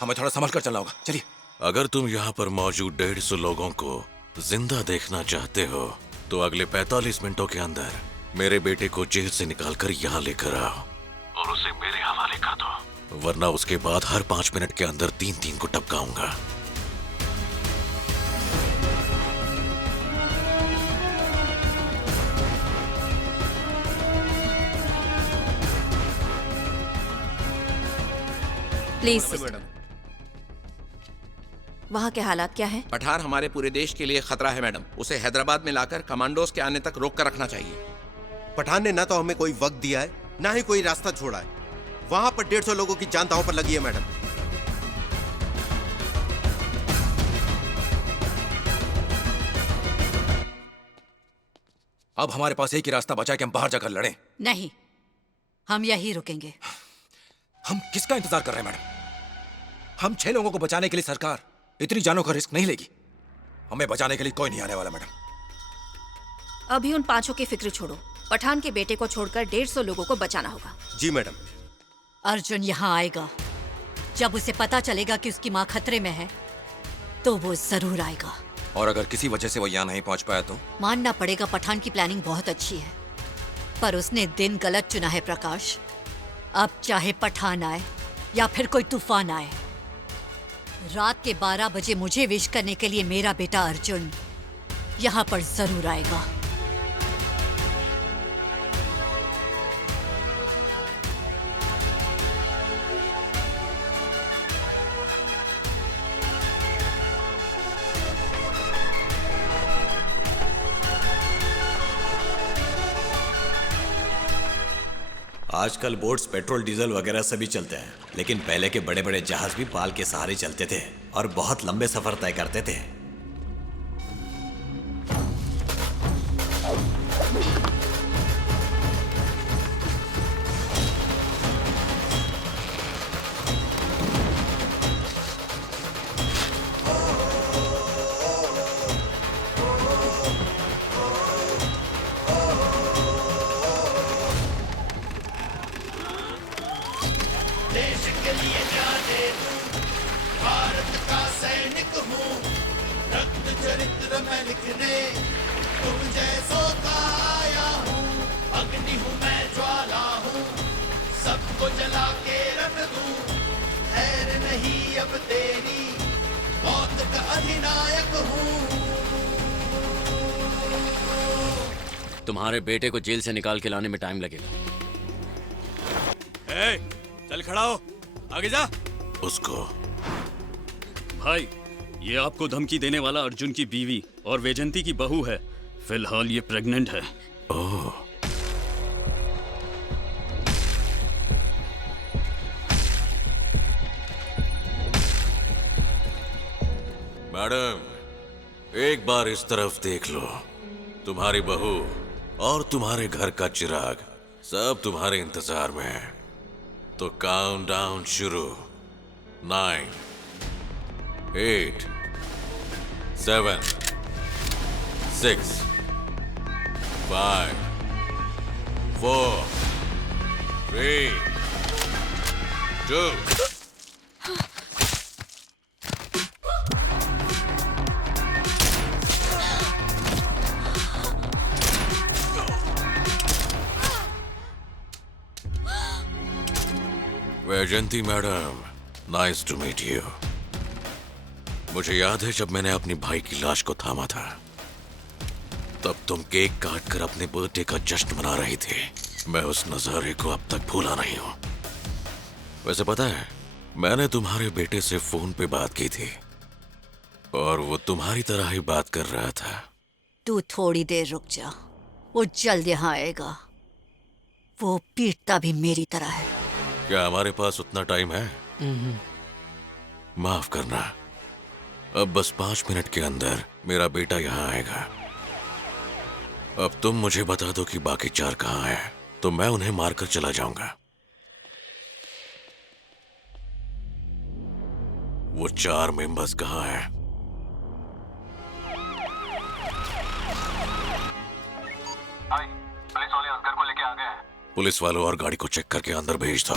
हमें थोड़ा संभल कर चलना होगा, चलिए। अगर तुम यहाँ पर मौजूद 150 लोगों को जिंदा देखना चाहते हो तो अगले 45 मिनटों के अंदर मेरे बेटे को जेल से निकालकर यहाँ लेकर आओ और उसे मेरे हवाले कर दो, वरना उसके बाद हर 5 मिनट के अंदर 3-3 को टपकाऊंगा। प्लीज। वहाँ के हालात क्या हैं? पठार हमारे पूरे देश के लिए खतरा है मैडम। उसे हैदराबाद में लाकर कमांडोज के आने तक रोक कर रखना चाहिए। पठान ने ना तो हमें कोई वक्त दिया है, ना ही कोई रास्ता छोड़ा है। वहां पर 150 लोगों की जान दांव पर लगी है मैडम। अब हमारे पास एक ही रास्ता बचा है कि हम बाहर जाकर लड़ें। नहीं, हम यहीं रुकेंगे। हम किसका इंतजार कर रहे हैं मैडम? हम 6 लोगों को बचाने के लिए सरकार इतनी जानों का रिस्क नहीं लेगी। हमें बचाने के लिए कोई नहीं आने वाला मैडम। अभी उन 5 की फिक्र छोड़ो। पठान के बेटे को छोड़कर 150 लोगों को बचाना होगा। जी मैडम। अर्जुन यहाँ आएगा। जब उसे पता चलेगा कि उसकी माँ खतरे में है तो वो जरूर आएगा। और अगर किसी वजह से वो यहाँ नहीं पहुंच पाया तो? मानना पड़ेगा पठान की प्लानिंग बहुत अच्छी है, पर उसने दिन गलत चुना है प्रकाश। अब चाहे पठान आए या फिर कोई तूफान आए, रात के 12 बजे मुझे विश करने के लिए मेरा बेटा अर्जुन यहाँ पर जरूर आएगा। आजकल बोट्स पेट्रोल डीजल वगैरह सभी चलते हैं, लेकिन पहले के बड़े बड़े जहाज भी पाल के सहारे चलते थे और बहुत लंबे सफर तय करते थे। देश के लिए जाने दूं, भारत का सैनिक हूँ। रक्त चरित्र मैं लिखने तुम जैसों का आया हूँ। अग्नि हूँ मैं, ज्वाला हूँ, सबको जला के रख दूं। खैर नहीं अब तेरी, मौत का अधिनायक हूँ। तुम्हारे बेटे को जेल से निकाल के लाने में टाइम लगेगा। चल खड़ा हो, आगे जा। उसको भाई, ये आपको धमकी देने वाला अर्जुन की बीवी और वैजंती की बहू है। फिलहाल ये प्रेग्नेंट है। ओह, मैडम एक बार इस तरफ देख लो। तुम्हारी बहू और तुम्हारे घर का चिराग सब तुम्हारे इंतजार में है। तो काउंट डाउन शुरू। 9, 8, 7, 6, 5, 4, 3, 2 Vaijanti madam, nice to meet you. मुझे याद है जब मैंने अपने भाई की लाश को थामा था, तब तुम केक काट कर अपने बर्थडे का जश्न मना रही थी। मैं उस नजारे को अब तक भूला नहीं हूं। वैसे पता है, मैंने तुम्हारे बेटे से फोन पे बात की थी और वो तुम्हारी तरह ही बात कर रहा था। तू थोड़ी देर रुक जा, वो जल्द यहाँ आएगा। वो पीटता भी मेरी तरह है। क्या हमारे पास उतना टाइम है? माफ करना, अब बस 5 मिनट के अंदर मेरा बेटा यहाँ आएगा। अब तुम मुझे बता दो कि बाकी 4 कहाँ हैं, तो मैं उन्हें मारकर चला जाऊंगा। वो 4 मेंबर्स कहाँ हैं? पुलिस वाले अंकल को लेके आ गए हैं। पुलिस वालों और गाड़ी को चेक करके अंदर भेज दो।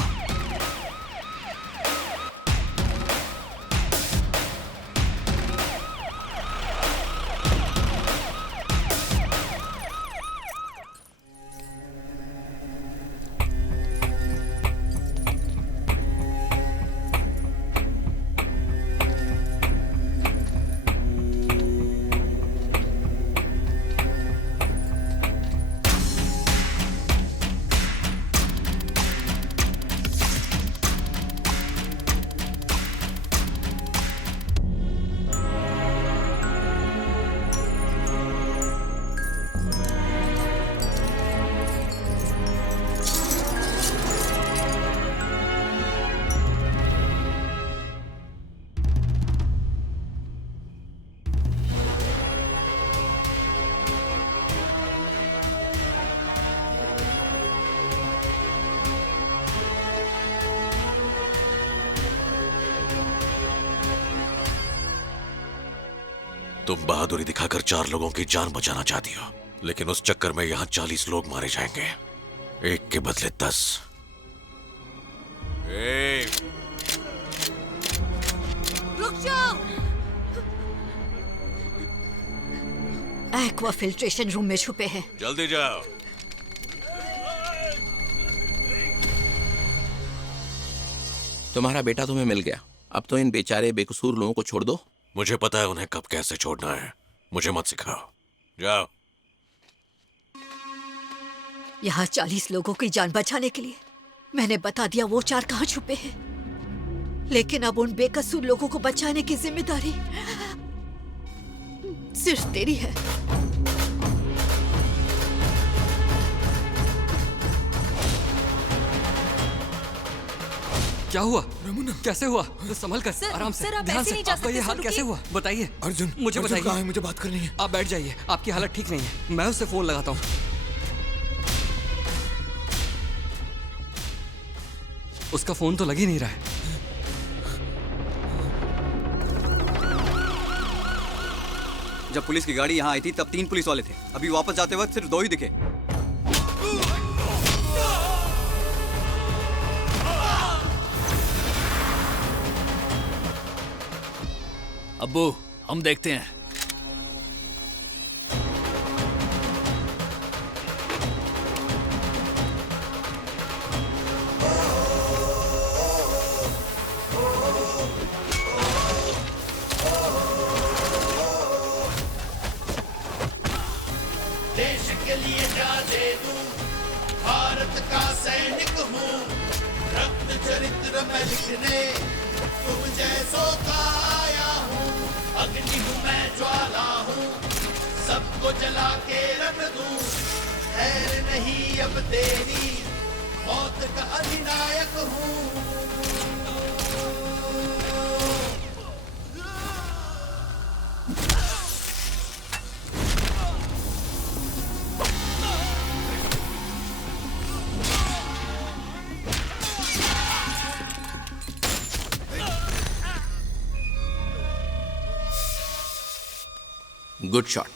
तुम बहादुरी दिखाकर 4 लोगों की जान बचाना चाहती हो, लेकिन उस चक्कर में यहाँ 40 लोग मारे जाएंगे, एक के बदले 10। रुक जाओ। एक्वा फिल्ट्रेशन रूम में छुपे हैं। जल्दी जाओ। तुम्हारा बेटा तुम्हें मिल गया, अब तो इन बेचारे बेकसूर लोगों को छोड़ दो। मुझे पता है उन्हें कब कैसे छोड़ना है, मुझे मत सिखाओ, जाओ। यहाँ 40 लोगों की जान बचाने के लिए मैंने बता दिया वो 4 कहाँ छुपे हैं, लेकिन अब उन बेकसूर लोगों को बचाने की जिम्मेदारी सिर्फ तेरी है। क्या हुआ? कैसे हुआ? संभल कर, आराम से, सर, आप ध्यान ऐसे से। नहीं जा आपका ये सकते, हाल सर, कैसे रुकिए। हुआ? बताइए अर्जुन, मुझे अर्जुन बताइए। कहाँ है? मुझे बात करनी है। आप बैठ जाइए, आपकी हालत ठीक नहीं है, मैं उससे फोन लगाता हूँ। उसका फोन तो लग ही नहीं रहा है। जब पुलिस की गाड़ी यहाँ आई थी तब 3 पुलिस वाले थे, अभी वापस जाते वक्त सिर्फ 2 ही दिखे। अब्बू, हम देखते हैं। देश के लिए जा दे दूं, भारत का सैनिक हूँ, रक्त चरित्र मैं लिखने तुम जैसों का आया हूँ। अग्नि हूँ मैं, ज्वाला हूँ, सबको जला के रख दूं। खैर नहीं अब तेरी, मौत का अधिनायक हूँ। Good shot.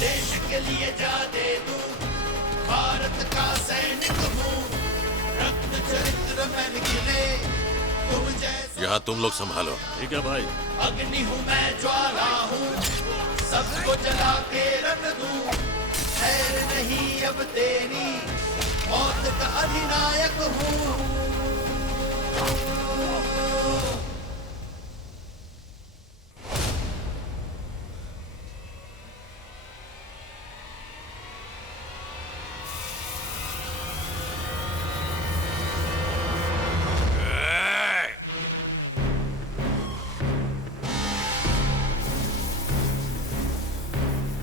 देश के लिए जा दे दूं, भारत का सैनिक हूँ, रक्त चरित्र मैं निकले तुम जैसे। यहाँ तुम लोग संभालो। ठीक है भाई। अग्नि हूँ मैं, ज्वाला हूँ, सबको जला के रख दूं। खैर नहीं अब तेरी, मौत का अधिनायक हूँ।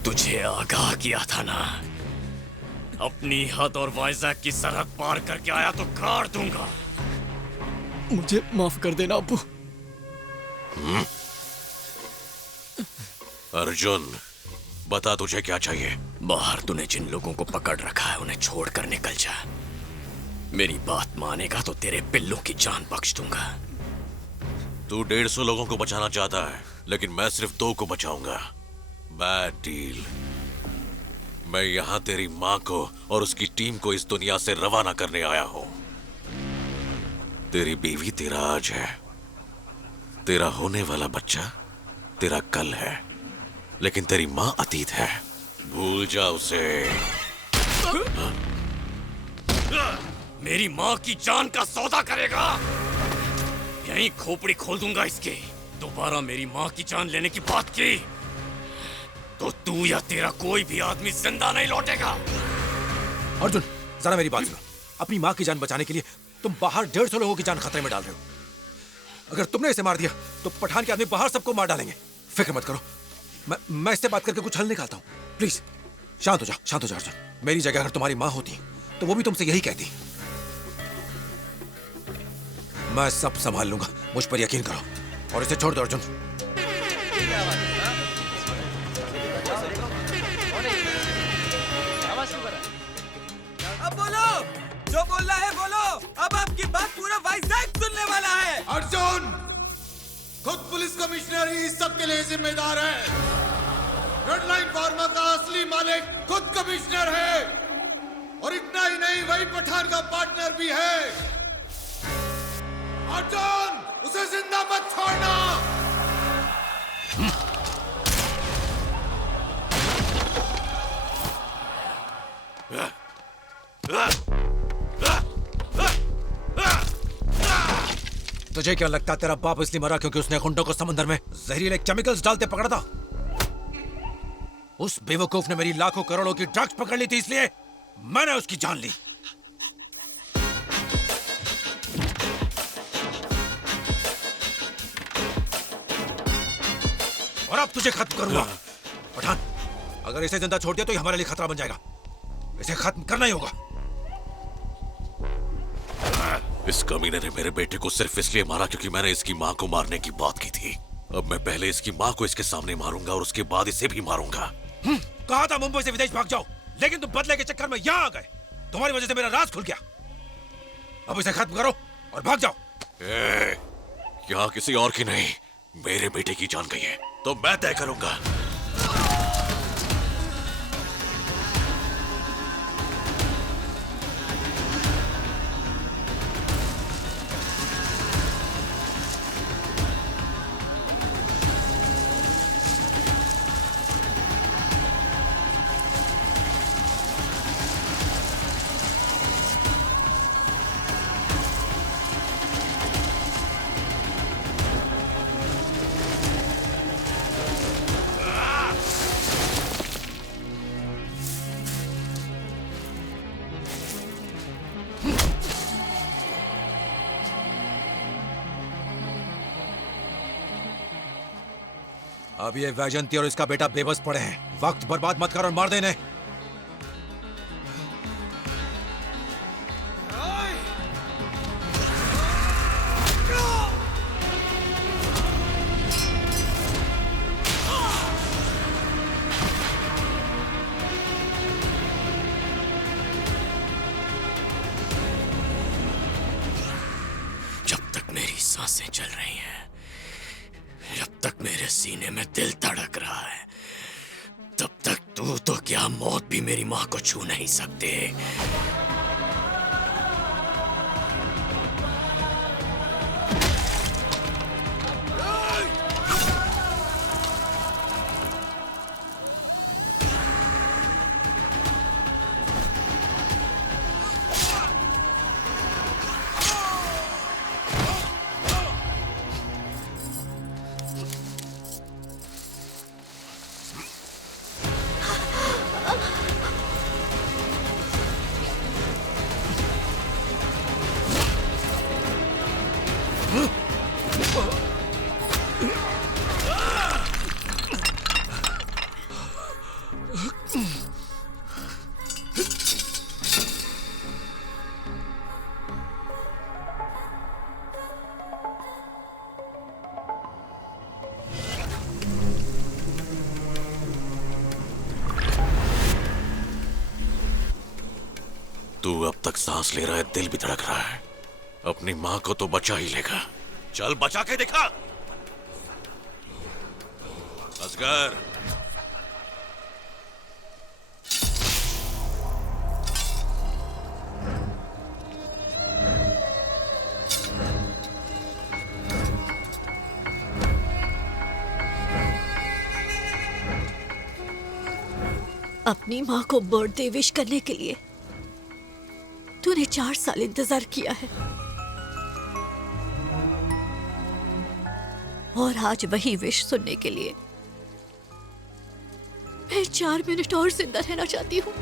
तुझे आगाह किया था ना, अपनी हद और वाइजैक की सरहद पार करके आया तो काट दूंगा। मुझे माफ कर देना अब्बू। अर्जुन, बता तुझे क्या चाहिए? बाहर तूने जिन लोगों को पकड़ रखा है उन्हें छोड़कर निकल जा। मेरी बात मानेगा तो तेरे पिल्लों की जान बख्श दूंगा। तू 150 लोगों को बचाना चाहता है, लेकिन मैं सिर्फ 2 को बचाऊंगा। Bad deal. मैं यहां तेरी मां को और उसकी टीम को इस दुनिया से रवाना करने आया हूं। तेरी बीवी तेरा आज है, तेरा होने वाला बच्चा तेरा कल है, लेकिन तेरी मां अतीत है। भूल जा उसे। मेरी मां की जान का सौदा करेगा, यहीं खोपड़ी खोल दूंगा इसकी। दोबारा मेरी मां की जान लेने की बात की तो तू या तेरा कोई भी आदमी जिंदा नहीं लौटेगा। अर्जुन, जरा मेरी बात सुनो। अपनी माँ की जान बचाने के लिए तुम बाहर 150 लोगों की जान खतरे में डाल रहे हो। अगर तुमने इसे मार दिया तो पठान के आदमी बाहर सबको मार डालेंगे। फिक्र मत करो, मैं इससे बात करके कुछ हल निकालता हूँ। प्लीज शांत हो जाओ, शांत हो जाओ अर्जुन। मेरी जगह अगर तुम्हारी माँ होती तो वो भी तुमसे यही कहती। मैं सब संभाल लूंगा, मुझ पर यकीन करो। और इसे छोड़ दो अर्जुन। अब बोलो, जो बोलना है बोलो। अब आपकी बात पूरा वाइजैक सुनने वाला है। अर्जुन, खुद पुलिस कमिश्नर ही इस सब के लिए जिम्मेदार है। रेड लाइन फार्मा का असली मालिक खुद कमिश्नर है, और इतना ही नहीं, वही पठान का पार्टनर भी है। अर्जुन, उसे जिंदा मत छोड़ना। तुझे क्या लगता है तेरा बाप इसलिए मरा क्योंकि उसने गुंडों को समुद्र में जहरीले केमिकल्स डालते पकड़ा था? उस बेवकूफ ने मेरी लाखों करोड़ों की ड्रग्स पकड़ ली थी, इसलिए मैंने उसकी जान ली। और अब तुझे खत्म करूंगा। पठान, अगर इसे जिंदा छोड़ दिया तो ये हमारे लिए खतरा बन जाएगा। इसे खत्म करना ही होगा। इस कमीने ने मेरे बेटे को सिर्फ इसलिए मारा क्योंकि मैंने इसकी माँ को मारने की बात की थी। अब मैं पहले इसकी माँ को इसके सामने मारूंगा और उसके बाद इसे भी मारूंगा। कहा था मुंबई से विदेश भाग जाओ, लेकिन तुम बदले के चक्कर में यहाँ आ गए। तुम्हारी वजह से मेरा राज खुल गया। अब इसे खत्म करो और भाग जाओ। यहाँ किसी और की नहीं, मेरे बेटे की जान गई है तो मैं तय करूंगा। अब ये वैजंती और इसका बेटा बेबस पड़े हैं। वक्त बर्बाद मत कर और मार देने। जब तक मेरी सांसें चल रही हैं, जब तक मेरे सीने में दिल धड़क रहा है, तब तक तू तो क्या, मौत भी मेरी माँ को छू नहीं सकते। तू अब तक सांस ले रहा है, दिल भी धड़क रहा है। अपनी माँ को तो बचा ही लेगा। चल बचा के दिखा। असगर, अपनी माँ को बर्थडे विश करने के लिए तूने 4 साल इंतजार किया है, और आज वही विश सुनने के लिए मैं 4 मिनट और जिंदा रहना चाहती हूँ।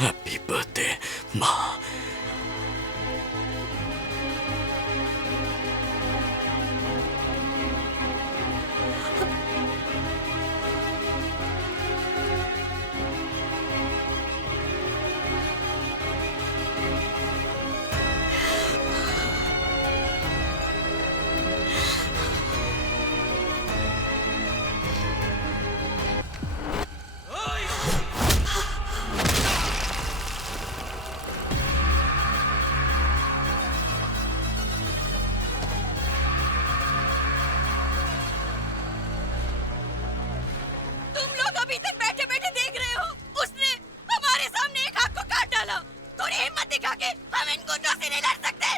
हैप्पी बर्थडे माँ। तुम लोग अभी तक बैठे बैठे देख रहे हो, उसने हमारे सामने एक हाथ को काट डाला। थोड़ी हिम्मत दिखा के हम इन गुंडों से नहीं लड़ सकते।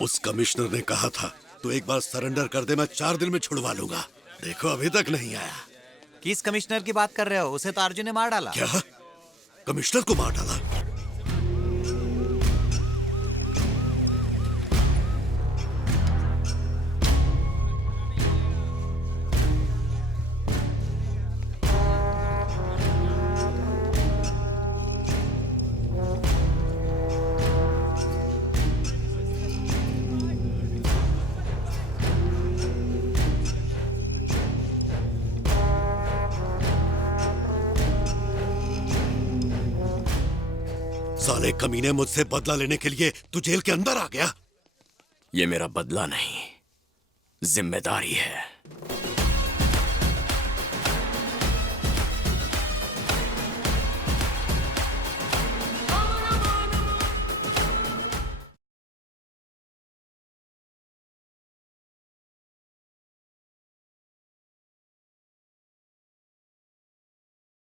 उस कमिश्नर ने कहा था तो एक बार सरेंडर कर दे, मैं 4 दिन में छुड़वा लूंगा। देखो अभी तक नहीं आया। किस कमिश्नर की बात कर रहे हो? उसे तो अर्जुन ने मार डाला। क्या? कमिश्नर को मार डाला? साले कमीने, मुझसे बदला लेने के लिए तू जेल के अंदर आ गया। ये मेरा बदला नहीं, जिम्मेदारी है।